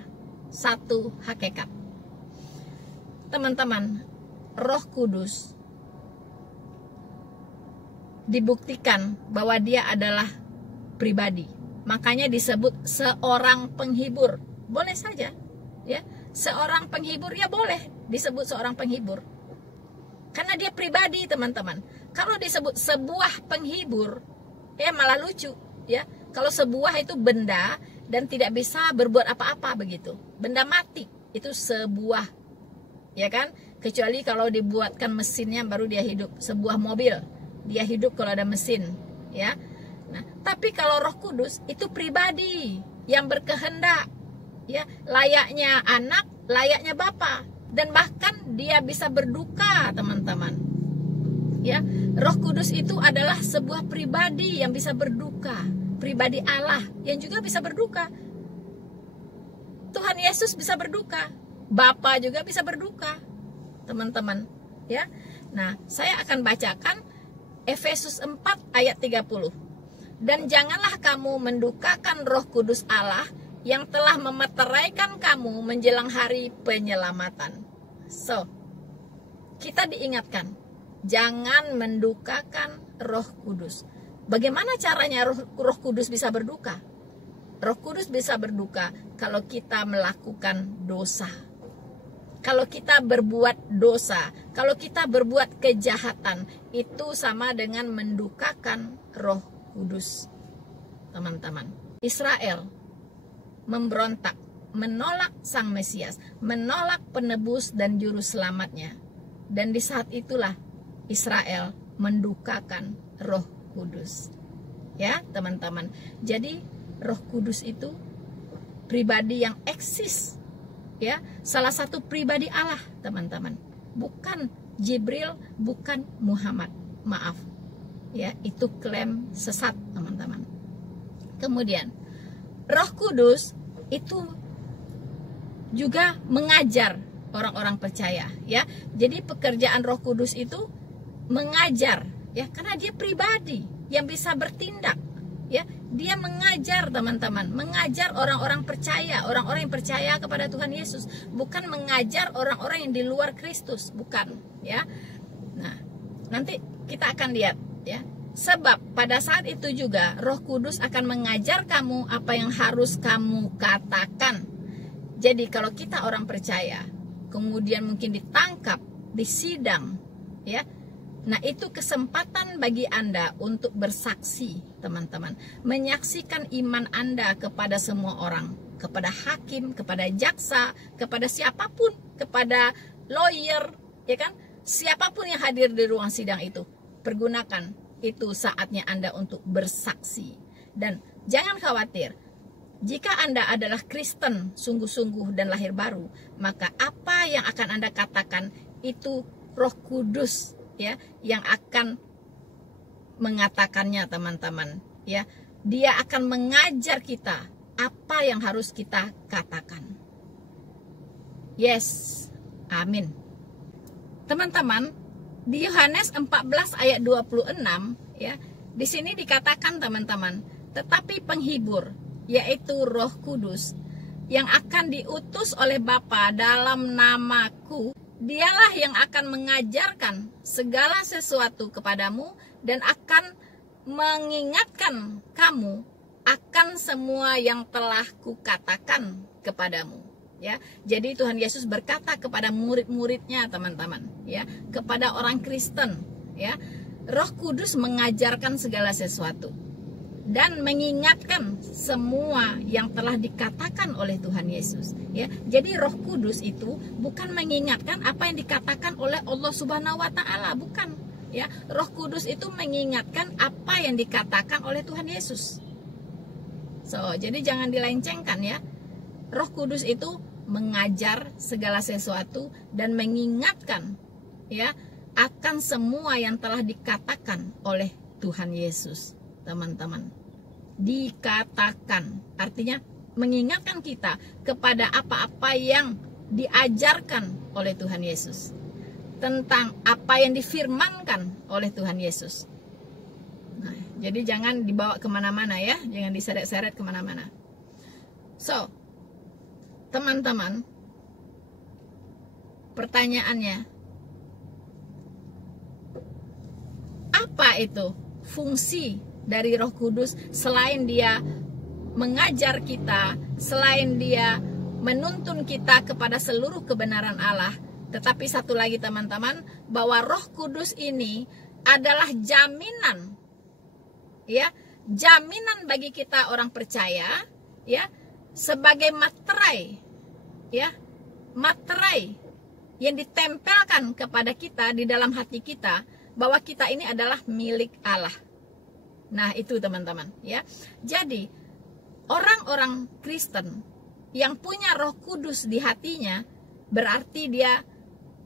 satu hakikat. Teman-teman, Roh Kudus dibuktikan bahwa dia adalah pribadi. Makanya disebut seorang penghibur. Boleh saja, ya. Seorang penghibur, ya boleh disebut seorang penghibur. Karena dia pribadi, teman-teman. Kalau disebut sebuah penghibur, ya malah lucu, ya. Kalau sebuah itu benda dan tidak bisa berbuat apa-apa begitu. Benda mati itu sebuah, ya kan? Kecuali kalau dibuatkan mesinnya baru dia hidup. Sebuah mobil, dia hidup kalau ada mesin, ya. Nah, tapi kalau Roh Kudus itu pribadi yang berkehendak, ya, layaknya anak, layaknya Bapa, dan bahkan dia bisa berduka, teman-teman. Ya, Roh Kudus itu adalah sebuah pribadi yang bisa berduka, pribadi Allah yang juga bisa berduka. Tuhan Yesus bisa berduka, Bapa juga bisa berduka, teman-teman, ya. Nah, saya akan bacakan Efesus 4 ayat 30. Dan janganlah kamu mendukakan Roh Kudus Allah yang telah memeteraikan kamu menjelang hari penyelamatan. So, kita diingatkan, jangan mendukakan Roh Kudus. Bagaimana caranya Roh Kudus bisa berduka? Roh Kudus bisa berduka kalau kita melakukan dosa. Kalau kita berbuat dosa, kalau kita berbuat kejahatan, itu sama dengan mendukakan Roh Kudus. Teman-teman, Israel memberontak, menolak Sang Mesias, menolak penebus dan juru selamatnya. Dan di saat itulah Israel mendukakan Roh Kudus. Ya, teman-teman. Jadi Roh Kudus itu pribadi yang eksis, ya, salah satu pribadi Allah, teman-teman. Bukan Jibril, bukan Muhammad. Maaf, ya, itu klaim sesat, teman-teman. Kemudian Roh Kudus itu juga mengajar orang-orang percaya, ya. Jadi pekerjaan Roh Kudus itu mengajar, ya, karena dia pribadi yang bisa bertindak, ya. Dia mengajar, teman-teman, mengajar orang-orang percaya, orang-orang yang percaya kepada Tuhan Yesus, bukan mengajar orang-orang yang di luar Kristus, bukan, ya. Nah, nanti kita akan lihat, ya. Sebab pada saat itu juga Roh Kudus akan mengajar kamu apa yang harus kamu katakan. Jadi kalau kita orang percaya, kemudian mungkin ditangkap, disidang, ya. Nah, itu kesempatan bagi Anda untuk bersaksi, teman-teman. Menyaksikan iman Anda kepada semua orang, kepada hakim, kepada jaksa, kepada siapapun, kepada lawyer, ya kan? Siapapun yang hadir di ruang sidang itu, pergunakan itu saatnya Anda untuk bersaksi. Dan jangan khawatir, jika Anda adalah Kristen sungguh-sungguh dan lahir baru, maka apa yang akan Anda katakan itu Roh Kudus, ya, yang akan mengatakannya, teman-teman, ya. Dia akan mengajar kita apa yang harus kita katakan. Yes, amin. Teman-teman, di Yohanes 14 ayat 26, ya, di sini dikatakan, teman-teman, tetapi penghibur, yaitu Roh Kudus, yang akan diutus oleh Bapa dalam namaku, Dialah yang akan mengajarkan segala sesuatu kepadamu dan akan mengingatkan kamu akan semua yang telah kukatakan kepadamu. Ya, jadi Tuhan Yesus berkata kepada murid-muridnya, teman-teman, ya, kepada orang Kristen, ya, Roh Kudus mengajarkan segala sesuatu dan mengingatkan semua yang telah dikatakan oleh Tuhan Yesus, ya. Jadi Roh Kudus itu bukan mengingatkan apa yang dikatakan oleh Allah Subhanahu wa taala, bukan, ya. Roh Kudus itu mengingatkan apa yang dikatakan oleh Tuhan Yesus. Jadi jangan dilencengkan, ya. Roh Kudus itu mengajar segala sesuatu dan mengingatkan, ya, akan semua yang telah dikatakan oleh Tuhan Yesus, teman-teman. Dikatakan artinya mengingatkan kita kepada apa-apa yang diajarkan oleh Tuhan Yesus, tentang apa yang difirmankan oleh Tuhan Yesus. Nah, jadi jangan dibawa kemana-mana, ya, jangan diseret-seret kemana-mana. Teman-teman, pertanyaannya, apa itu fungsi dari Roh Kudus selain dia mengajar kita, selain dia menuntun kita kepada seluruh kebenaran Allah? Tetapi satu lagi, teman-teman, bahwa Roh Kudus ini adalah jaminan, ya, jaminan bagi kita orang percaya, ya, sebagai materai, ya, materai yang ditempelkan kepada kita di dalam hati kita, bahwa kita ini adalah milik Allah. Nah, itu, teman-teman, ya. Jadi orang-orang Kristen yang punya Roh Kudus di hatinya, berarti dia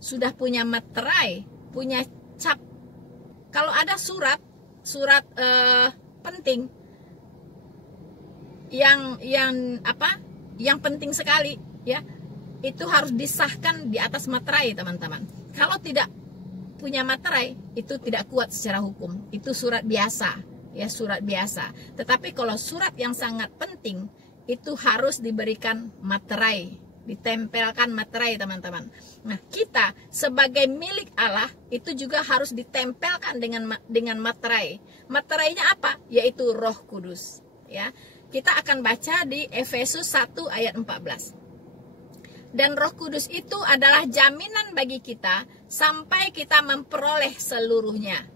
sudah punya materai, punya cap. Kalau ada surat penting yang penting sekali, ya, itu harus disahkan di atas materai, teman-teman. Kalau tidak punya materai, itu tidak kuat secara hukum. Itu surat biasa, ya, surat biasa. Tetapi kalau surat yang sangat penting, itu harus diberikan materai, ditempelkan materai, teman-teman. Nah, kita sebagai milik Allah itu juga harus ditempelkan dengan materai. Materainya apa? Yaitu Roh Kudus, ya. kita akan baca di Efesus 1 ayat 14. Dan Roh Kudus itu adalah jaminan bagi kita sampai kita memperoleh seluruhnya,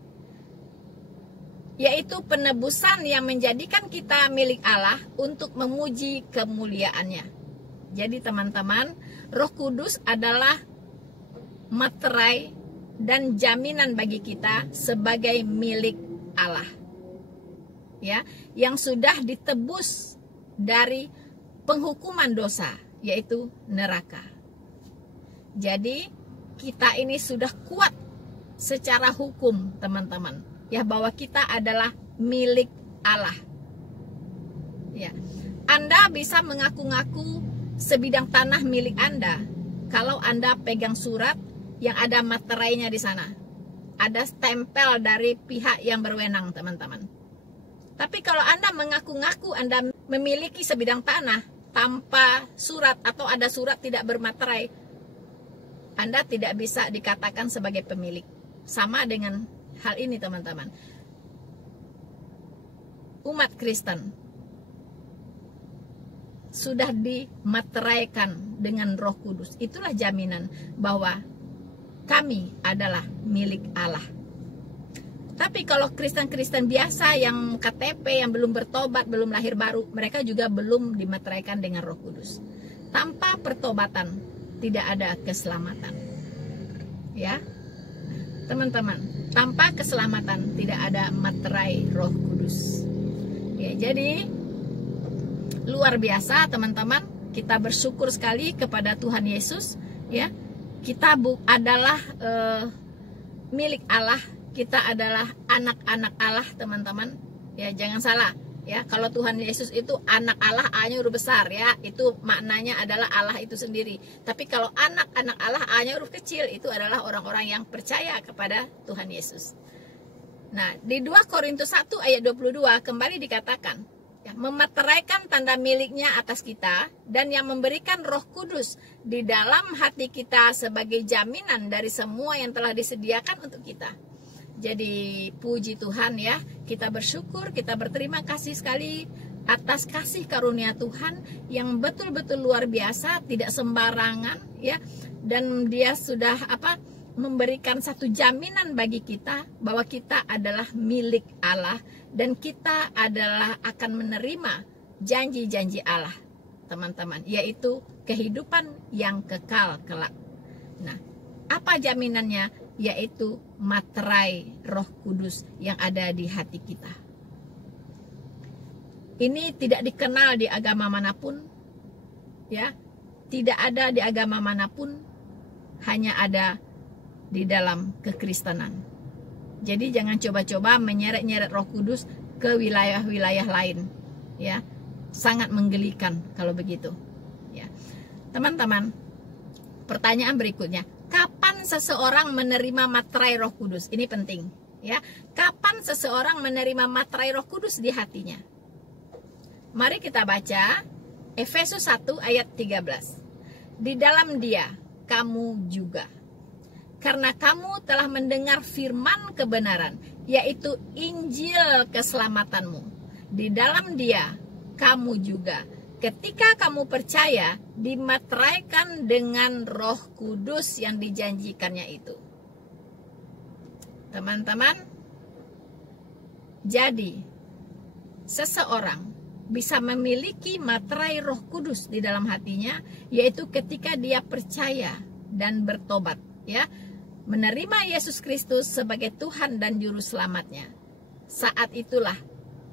yaitu penebusan yang menjadikan kita milik Allah untuk memuji kemuliaannya. Jadi teman-teman, Roh Kudus adalah materai dan jaminan bagi kita sebagai milik Allah, ya, yang sudah ditebus dari penghukuman dosa, yaitu neraka. Jadi kita ini sudah kuat secara hukum, teman-teman, ya, bahwa kita adalah milik Allah. Ya, Anda bisa mengaku-ngaku sebidang tanah milik Anda kalau Anda pegang surat yang ada materainya di sana, ada stempel dari pihak yang berwenang, teman-teman. Tapi kalau Anda mengaku-ngaku Anda memiliki sebidang tanah tanpa surat atau ada surat tidak bermaterai, Anda tidak bisa dikatakan sebagai pemilik. Sama dengan hal ini, teman-teman. Umat Kristen sudah dimateraikan dengan Roh Kudus. Itulah jaminan bahwa kami adalah milik Allah. Tapi kalau Kristen-Kristen biasa yang KTP, yang belum bertobat, belum lahir baru, mereka juga belum dimateraikan dengan Roh Kudus. Tanpa pertobatan tidak ada keselamatan. Ya, teman-teman, tanpa keselamatan tidak ada materai Roh Kudus. Ya, jadi luar biasa, teman-teman. Kita bersyukur sekali kepada Tuhan Yesus. Ya, kita adalah milik Allah. Kita adalah anak-anak Allah, teman-teman. Ya, jangan salah. Ya, kalau Tuhan Yesus itu anak Allah, A-nya huruf besar, ya, itu maknanya adalah Allah itu sendiri. Tapi kalau anak-anak Allah, A-nya huruf kecil, itu adalah orang-orang yang percaya kepada Tuhan Yesus. Nah, di 2 Korintus 1 ayat 22 kembali dikatakan, ya, memateraikan tanda miliknya atas kita dan yang memberikan Roh Kudus di dalam hati kita sebagai jaminan dari semua yang telah disediakan untuk kita. Jadi puji Tuhan, ya, kita bersyukur, kita berterima kasih sekali atas kasih karunia Tuhan yang betul-betul luar biasa, tidak sembarangan, ya, dan Dia sudah memberikan satu jaminan bagi kita bahwa kita adalah milik Allah dan kita adalah akan menerima janji-janji Allah, teman-teman, yaitu kehidupan yang kekal kelak. Nah, apa jaminannya? Yaitu materai Roh Kudus yang ada di hati kita. Ini tidak dikenal di agama manapun, ya, tidak ada di agama manapun, hanya ada di dalam kekristenan. Jadi jangan coba-coba menyeret-nyeret Roh Kudus ke wilayah-wilayah lain, ya, sangat menggelikan kalau begitu, ya. Teman-teman, pertanyaan berikutnya, kapan seseorang menerima materai Roh Kudus? Ini penting, ya. Kapan seseorang menerima materai Roh Kudus di hatinya? Mari kita baca Efesus 1 ayat 13. Di dalam Dia kamu juga, karena kamu telah mendengar firman kebenaran, yaitu Injil keselamatanmu. Di dalam Dia kamu juga, ketika kamu percaya, dimateraikan dengan Roh Kudus yang dijanjikannya itu. Teman-teman, jadi seseorang bisa memiliki materai Roh Kudus di dalam hatinya, yaitu ketika dia percaya dan bertobat, ya, menerima Yesus Kristus sebagai Tuhan dan Juru Selamatnya. Saat itulah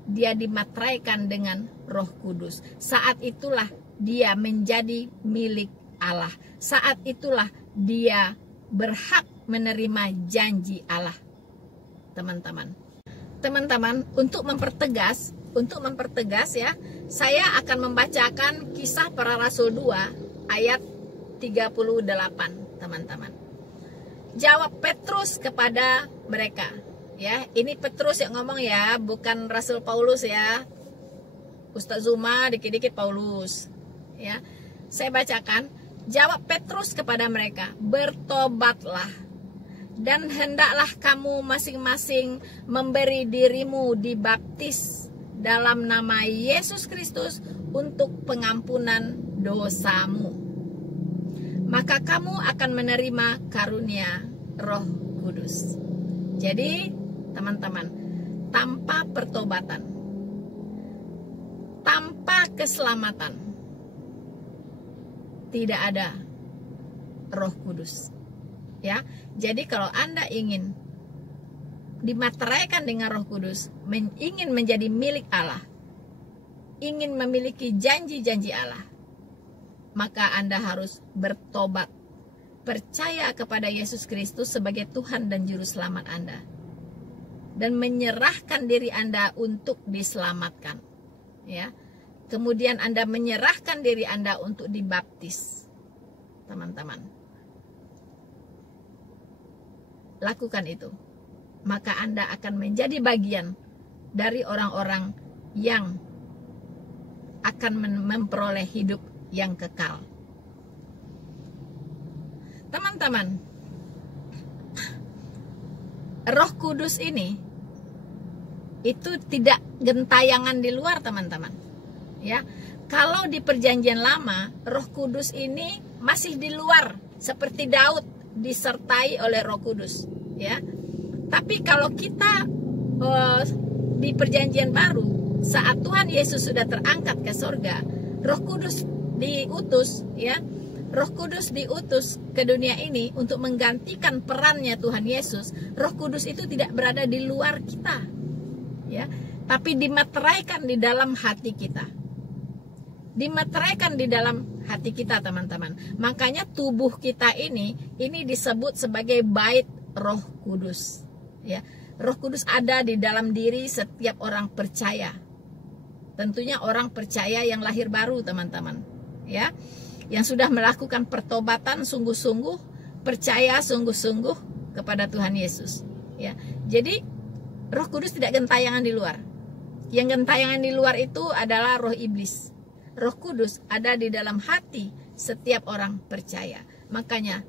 dia dimateraikan dengan Roh Kudus. Saat itulah dia menjadi milik Allah. Saat itulah dia berhak menerima janji Allah. Teman-teman, untuk mempertegas, ya, saya akan membacakan Kisah Para Rasul 2 ayat 38, teman-teman. Jawab Petrus kepada mereka, ya, ini Petrus yang ngomong, ya, bukan Rasul Paulus, ya. Ustaz Zuma dikit-dikit Paulus, ya. Saya bacakan. Jawab Petrus kepada mereka, bertobatlah dan hendaklah kamu masing-masing memberi dirimu dibaptis dalam nama Yesus Kristus untuk pengampunan dosamu. Maka kamu akan menerima karunia Roh Kudus. Jadi, teman-teman, tanpa pertobatan, tanpa keselamatan, tidak ada Roh Kudus. Ya, jadi kalau Anda ingin dimateraikan dengan Roh Kudus, ingin menjadi milik Allah, ingin memiliki janji-janji Allah, maka Anda harus bertobat, percaya kepada Yesus Kristus sebagai Tuhan dan Juru Selamat Anda, dan menyerahkan diri Anda untuk diselamatkan. Ya, kemudian Anda menyerahkan diri Anda untuk dibaptis, teman-teman. Lakukan itu, maka Anda akan menjadi bagian dari orang-orang yang akan memperoleh hidup yang kekal. Teman-teman, Roh Kudus ini itu tidak gentayangan di luar, teman-teman. Ya, kalau di Perjanjian Lama, Roh Kudus ini masih di luar, seperti Daud disertai oleh Roh Kudus. Ya, tapi kalau kita di Perjanjian Baru, saat Tuhan Yesus sudah terangkat ke sorga, Roh Kudus diutus, ya, Roh Kudus diutus ke dunia ini untuk menggantikan perannya Tuhan Yesus. Roh Kudus itu tidak berada di luar kita, ya, tapi dimateraikan di dalam hati kita. Dimateraikan di dalam hati kita, teman-teman. Makanya tubuh kita ini disebut sebagai bait Roh Kudus. Ya, Roh Kudus ada di dalam diri setiap orang percaya. Tentunya orang percaya yang lahir baru, teman-teman. Ya, yang sudah melakukan pertobatan sungguh-sungguh, percaya sungguh-sungguh kepada Tuhan Yesus. Ya, jadi Roh Kudus tidak gentayangan di luar. Yang gentayangan di luar itu adalah roh iblis. Roh Kudus ada di dalam hati setiap orang percaya. Makanya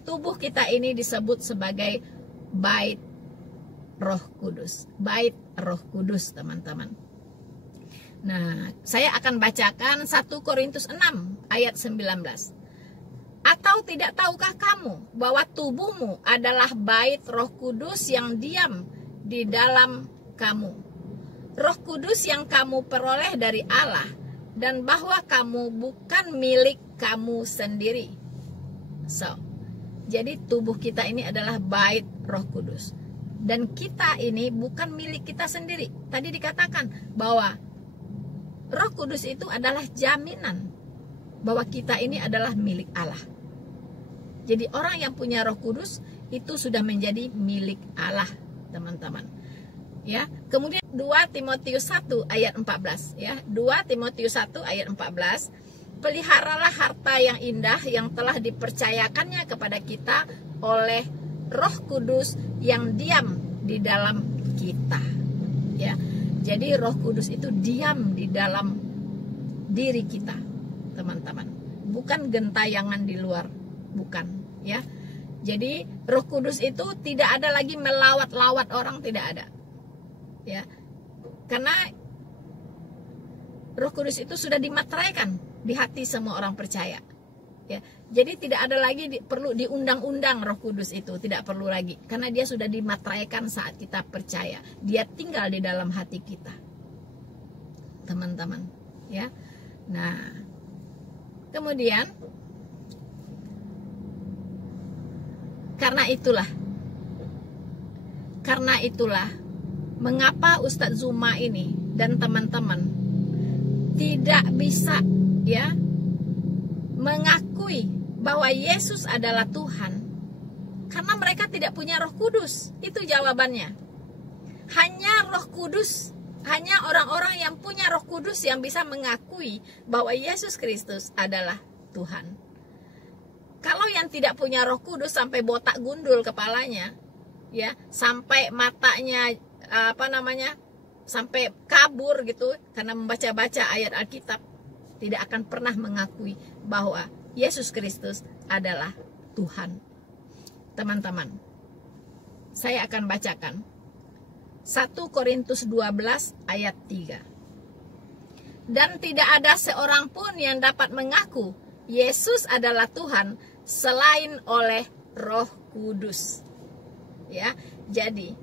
tubuh kita ini disebut sebagai bait Roh Kudus. Bait Roh Kudus, teman-teman. Nah, saya akan bacakan 1 Korintus 6 ayat 19. Atau tidak tahukah kamu bahwa tubuhmu adalah bait Roh Kudus yang diam di dalam kamu, Roh Kudus yang kamu peroleh dari Allah, dan bahwa kamu bukan milik kamu sendiri. Jadi tubuh kita ini adalah bait Roh Kudus, dan kita ini bukan milik kita sendiri. Tadi dikatakan bahwa Roh Kudus itu adalah jaminan bahwa kita ini adalah milik Allah. Jadi orang yang punya Roh Kudus itu sudah menjadi milik Allah, teman-teman. Ya, kemudian 2 Timotius 1 ayat 14, ya. 2 Timotius 1 ayat 14. Peliharalah harta yang indah yang telah dipercayakannya kepada kita oleh Roh Kudus yang diam di dalam kita. Ya. Jadi Roh Kudus itu diam di dalam diri kita, teman-teman. Bukan gentayangan di luar, bukan, ya. Jadi Roh Kudus itu tidak ada lagi melawat-lawat orang, tidak ada. Ya, karena Roh Kudus itu sudah dimateraikan di hati semua orang percaya. Ya, jadi tidak ada lagi perlu diundang-undang Roh Kudus itu, tidak perlu lagi, karena dia sudah dimateraikan saat kita percaya. Dia tinggal di dalam hati kita, teman-teman. Ya, nah, kemudian karena itulah. Mengapa Ustadz Zuma ini dan teman-teman tidak bisa, ya, mengakui bahwa Yesus adalah Tuhan? Karena mereka tidak punya Roh Kudus. Itu jawabannya. Hanya Roh Kudus, hanya orang-orang yang punya Roh Kudus yang bisa mengakui bahwa Yesus Kristus adalah Tuhan. Kalau yang tidak punya Roh Kudus sampai botak gundul kepalanya, ya, sampai matanya sampai kabur gitu karena membaca-baca ayat Alkitab, tidak akan pernah mengakui bahwa Yesus Kristus adalah Tuhan. Teman-teman, saya akan bacakan 1 Korintus 12 ayat 3. Dan tidak ada seorang pun yang dapat mengaku Yesus adalah Tuhan selain oleh Roh Kudus. Ya, jadi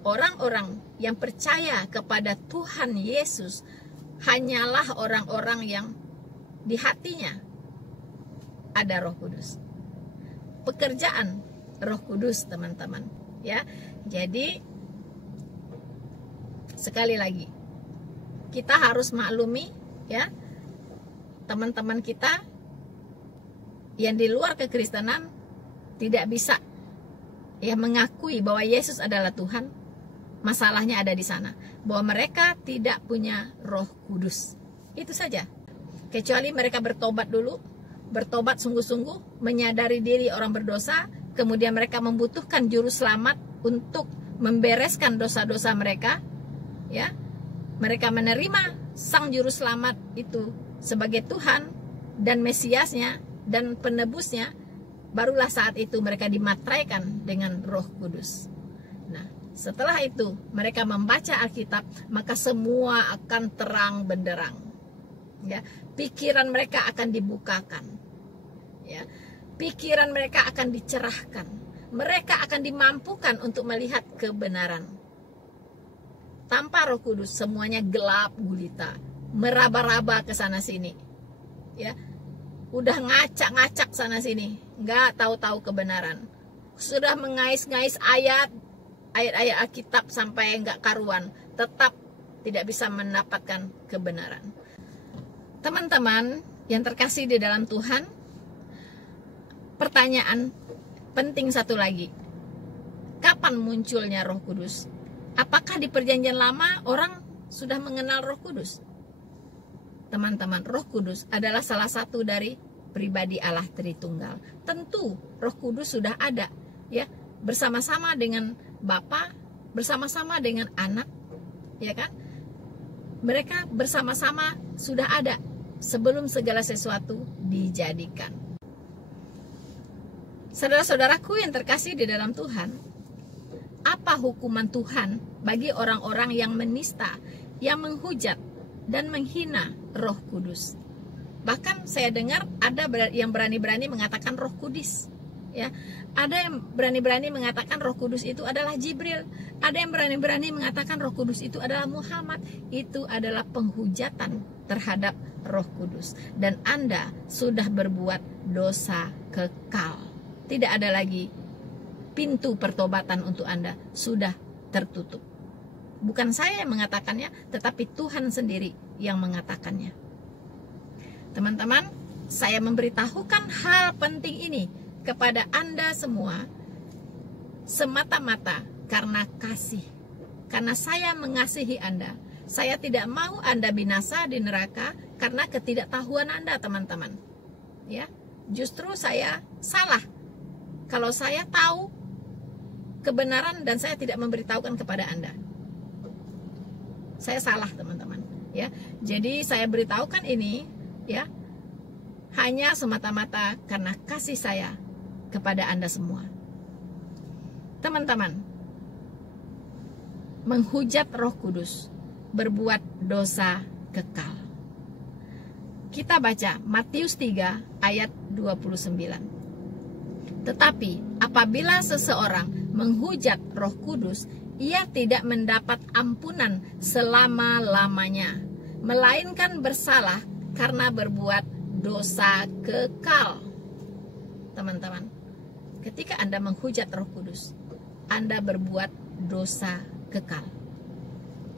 orang-orang yang percaya kepada Tuhan Yesus hanyalah orang-orang yang di hatinya ada Roh Kudus. Pekerjaan Roh Kudus, teman-teman, ya. Jadi sekali lagi kita harus maklumi, ya, teman-teman kita yang di luar kekristenan tidak bisa ya mengakui bahwa Yesus adalah Tuhan. Masalahnya ada di sana, bahwa mereka tidak punya Roh Kudus. Itu saja. Kecuali mereka bertobat dulu, bertobat sungguh-sungguh, menyadari diri orang berdosa, kemudian mereka membutuhkan juru selamat untuk membereskan dosa-dosa mereka, ya. Mereka menerima sang juru selamat itu sebagai Tuhan dan Mesiasnya dan penebusnya, barulah saat itu mereka dimateraikan dengan Roh Kudus. Nah, setelah itu mereka membaca Alkitab, maka semua akan terang benderang. Ya, pikiran mereka akan dibukakan. Ya, pikiran mereka akan dicerahkan. Mereka akan dimampukan untuk melihat kebenaran. Tanpa Roh Kudus semuanya gelap gulita, meraba-raba ke sana sini. Ya, udah ngacak-ngacak sana sini, nggak tahu-tahu kebenaran. Sudah mengais-ngais ayat-ayat Alkitab sampai nggak karuan, tetap tidak bisa mendapatkan kebenaran. Teman-teman yang terkasih di dalam Tuhan, pertanyaan penting satu lagi. Kapan munculnya Roh Kudus? Apakah di Perjanjian Lama orang sudah mengenal Roh Kudus? Teman-teman, Roh Kudus adalah salah satu dari pribadi Allah Tritunggal. Tentu Roh Kudus sudah ada, ya, bersama-sama dengan Bapa, bersama-sama dengan Anak, ya kan? Mereka bersama-sama sudah ada sebelum segala sesuatu dijadikan. Saudara-saudaraku yang terkasih di dalam Tuhan, apa hukuman Tuhan bagi orang-orang yang menista, yang menghujat dan menghina Roh Kudus? Bahkan saya dengar ada yang berani-berani mengatakan Roh Kudus, ya. Ada yang berani-berani mengatakan Roh Kudus itu adalah Jibril. Ada yang berani-berani mengatakan Roh Kudus itu adalah Muhammad. Itu adalah penghujatan terhadap Roh Kudus. Dan Anda sudah berbuat dosa kekal. Tidak ada lagi pintu pertobatan untuk Anda, sudah tertutup. Bukan saya yang mengatakannya, tetapi Tuhan sendiri yang mengatakannya. Teman-teman, saya memberitahukan hal penting ini kepada Anda semua semata-mata karena kasih. Karena saya mengasihi Anda. Saya tidak mau Anda binasa di neraka karena ketidaktahuan Anda, teman-teman. Ya, justru saya salah kalau saya tahu kebenaran dan saya tidak memberitahukan kepada Anda. Saya salah, teman-teman, ya. Jadi saya beritahukan ini, ya, hanya semata-mata karena kasih saya kepada Anda semua. Teman-teman, menghujat Roh Kudus, berbuat dosa kekal. Kita baca Matius 3 ayat 29. Tetapi apabila seseorang menghujat Roh Kudus, ia tidak mendapat ampunan selama-lamanya, melainkan bersalah karena berbuat dosa kekal. Teman-teman, ketika Anda menghujat Roh Kudus, Anda berbuat dosa kekal.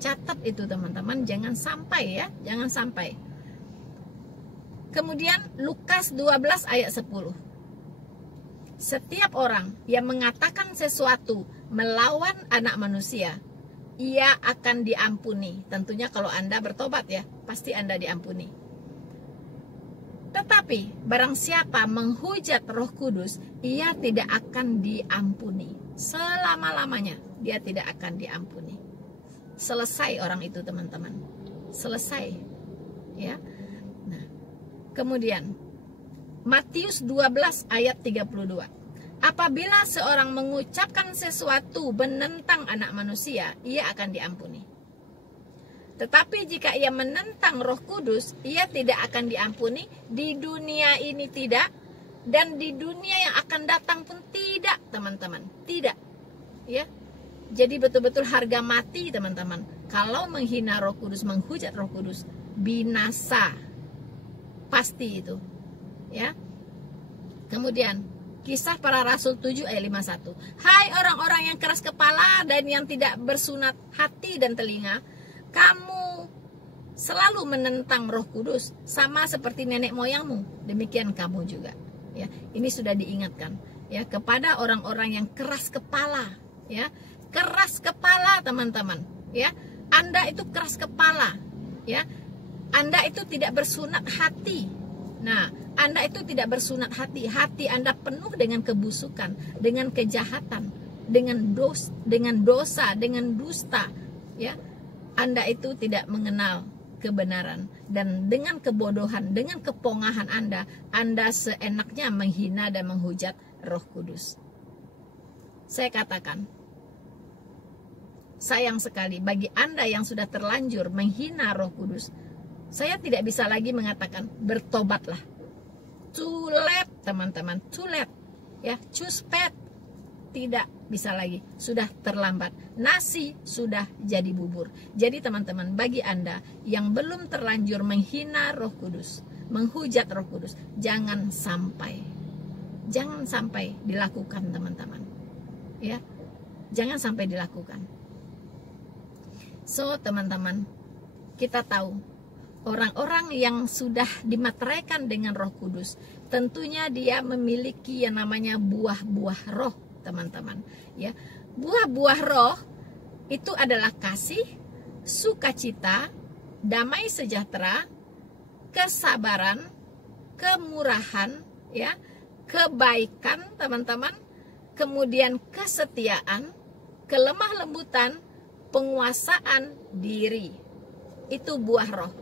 Catat itu, teman-teman, jangan sampai, ya, jangan sampai. Kemudian Lukas 12 ayat 10. Setiap orang yang mengatakan sesuatu melawan Anak Manusia, ia akan diampuni. Tentunya kalau Anda bertobat, ya, pasti Anda diampuni. Tetapi barang siapa menghujat Roh Kudus, ia tidak akan diampuni. Selama-lamanya dia tidak akan diampuni. Selesai orang itu, teman-teman. Selesai, ya. Nah, kemudian Matius 12 ayat 32. apabila seorang mengucapkan sesuatu menentang anak manusia, ia akan diampuni. Tetapi jika ia menentang Roh Kudus, ia tidak akan diampuni, di dunia ini tidak, dan di dunia yang akan datang pun tidak, teman-teman. Tidak. Ya. Jadi betul-betul harga mati, teman-teman. Kalau menghina Roh Kudus, menghujat Roh Kudus, binasa. Pasti itu. Ya. Kemudian Kisah Para Rasul 7 ayat 51. Hai orang-orang yang keras kepala dan yang tidak bersunat hati dan telinga, kamu selalu menentang Roh Kudus sama seperti nenek moyangmu, demikian kamu juga. Ya, ini sudah diingatkan ya kepada orang-orang yang keras kepala, ya. Keras kepala, teman-teman, ya. Anda itu keras kepala, ya. Anda itu tidak bersunat hati. Nah, Anda itu tidak bersunat hati. Hati Anda penuh dengan kebusukan, dengan kejahatan, dengan dosa, dengan dusta, ya. Anda itu tidak mengenal kebenaran, dan dengan kebodohan, dengan kepongahan Anda seenaknya menghina dan menghujat Roh Kudus. Saya katakan, sayang sekali bagi Anda yang sudah terlanjur menghina Roh Kudus. Saya tidak bisa lagi mengatakan bertobatlah. Too late, teman-teman, too late. Ya, choose path. Tidak bisa lagi, sudah terlambat. Nasi sudah jadi bubur. Jadi teman-teman, bagi Anda yang belum terlanjur menghina Roh Kudus, menghujat Roh Kudus, jangan sampai dilakukan, teman-teman. Ya, jangan sampai dilakukan. So, teman-teman, kita tahu orang-orang yang sudah dimateraikan dengan Roh Kudus, tentunya dia memiliki yang namanya buah-buah roh, teman-teman. Ya, buah-buah roh itu adalah kasih, sukacita, damai sejahtera, kesabaran, kemurahan, ya, kebaikan, teman-teman, kemudian kesetiaan, kelemah lembutan, penguasaan diri. Itu buah roh.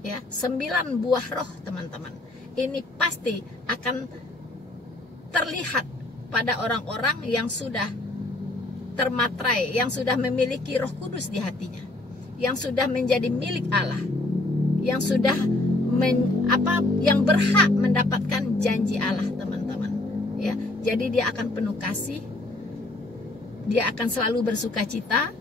Ya, 9 buah roh, teman-teman. Ini pasti akan terlihat pada orang-orang yang sudah termatrai, yang sudah memiliki Roh Kudus di hatinya, yang sudah menjadi milik Allah, yang sudah yang berhak mendapatkan janji Allah, teman-teman. Ya, jadi dia akan penuh kasih, dia akan selalu bersukacita,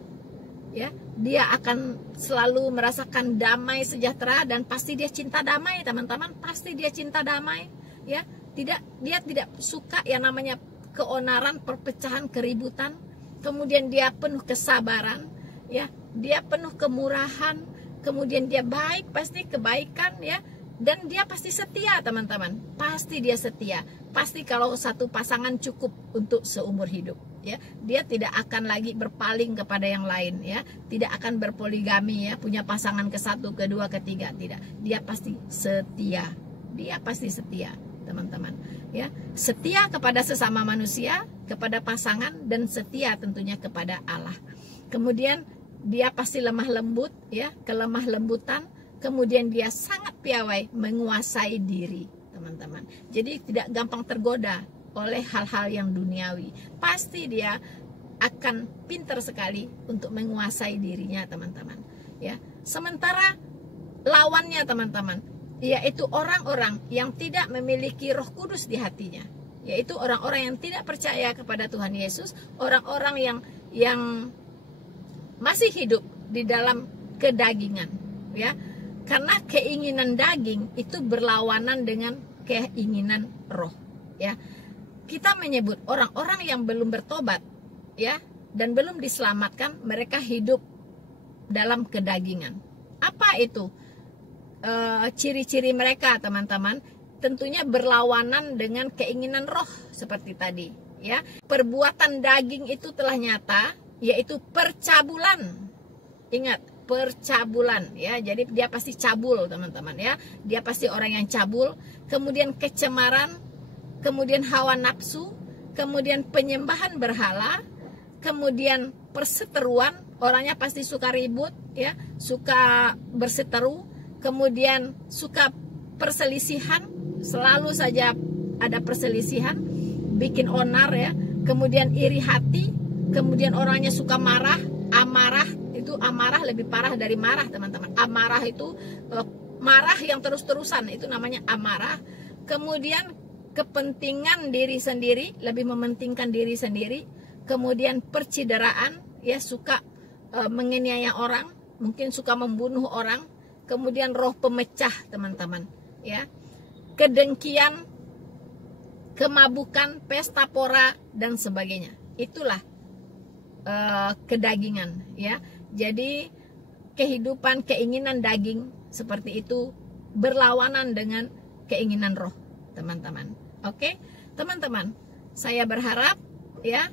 ya, dia akan selalu merasakan damai sejahtera, dan pasti dia cinta damai, teman-teman. Pasti dia cinta damai, ya. Dia tidak suka yang namanya keonaran, perpecahan, keributan. Kemudian dia penuh kesabaran, ya. Dia penuh kemurahan, kemudian dia baik, pasti kebaikan, ya. Dan dia pasti setia, teman-teman. Pasti dia setia. Pasti kalau satu pasangan cukup untuk seumur hidup, ya. Dia tidak akan lagi berpaling kepada yang lain, ya. Tidak akan berpoligami, ya, punya pasangan ke-1, ke-2, ke-3, tidak. Dia pasti setia. Dia pasti setia, teman-teman, ya. Setia kepada sesama manusia, kepada pasangan, dan setia tentunya kepada Allah. Kemudian dia pasti lemah lembut, ya, kelemah lembutan. Kemudian dia sangat piawai menguasai diri, teman-teman. Jadi tidak gampang tergoda oleh hal-hal yang duniawi. Pasti dia akan pintar sekali untuk menguasai dirinya, teman-teman, ya. Sementara lawannya, teman-teman, yaitu orang-orang yang tidak memiliki Roh Kudus di hatinya, yaitu orang-orang yang tidak percaya kepada Tuhan Yesus, orang-orang yang masih hidup di dalam kedagingan, ya. Karena keinginan daging itu berlawanan dengan keinginan roh, ya. Kita menyebut orang-orang yang belum bertobat, ya, dan belum diselamatkan, mereka hidup dalam kedagingan. Apa itu ciri-ciri mereka, teman-teman? Tentunya berlawanan dengan keinginan roh seperti tadi, ya. Perbuatan daging itu telah nyata, yaitu percabulan. Ingat, percabulan, ya. Jadi dia pasti cabul, teman-teman, ya. Dia pasti orang yang cabul. Kemudian kecemaran, kemudian hawa nafsu, kemudian penyembahan berhala, kemudian perseteruan, orangnya pasti suka ribut, ya, suka berseteru, kemudian suka perselisihan, selalu saja ada perselisihan, bikin onar ya, kemudian iri hati, kemudian orangnya suka marah, amarah. Itu amarah lebih parah dari marah, teman-teman. Amarah itu marah yang terus-terusan, itu namanya amarah. Kemudian kepentingan diri sendiri, lebih mementingkan diri sendiri. Kemudian percideraan, ya, suka menganiaya orang, mungkin suka membunuh orang. Kemudian roh pemecah, teman-teman, ya. Kedengkian, kemabukan, pesta pora, dan sebagainya. Itulah kedagingan, ya. Jadi kehidupan keinginan daging seperti itu berlawanan dengan keinginan roh, teman-teman. Oke, teman-teman, saya berharap ya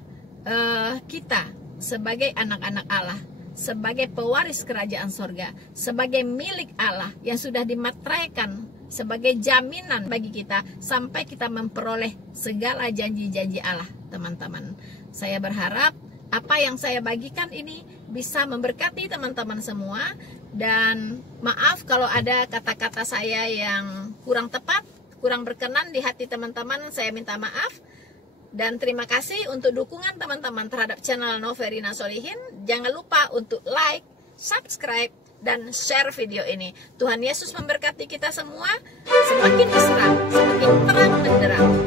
kita sebagai anak-anak Allah, sebagai pewaris kerajaan sorga, sebagai milik Allah yang sudah dimateraikan sebagai jaminan bagi kita sampai kita memperoleh segala janji-janji Allah, teman-teman. Saya berharap apa yang saya bagikan ini bisa memberkati teman-teman semua. Dan maaf kalau ada kata-kata saya yang kurang tepat, kurang berkenan di hati teman-teman, saya minta maaf. Dan terima kasih untuk dukungan teman-teman terhadap channel Noverina Solihin. Jangan lupa untuk like, subscribe, dan share video ini. Tuhan Yesus memberkati kita semua. Semakin mesra, semakin terang benderang.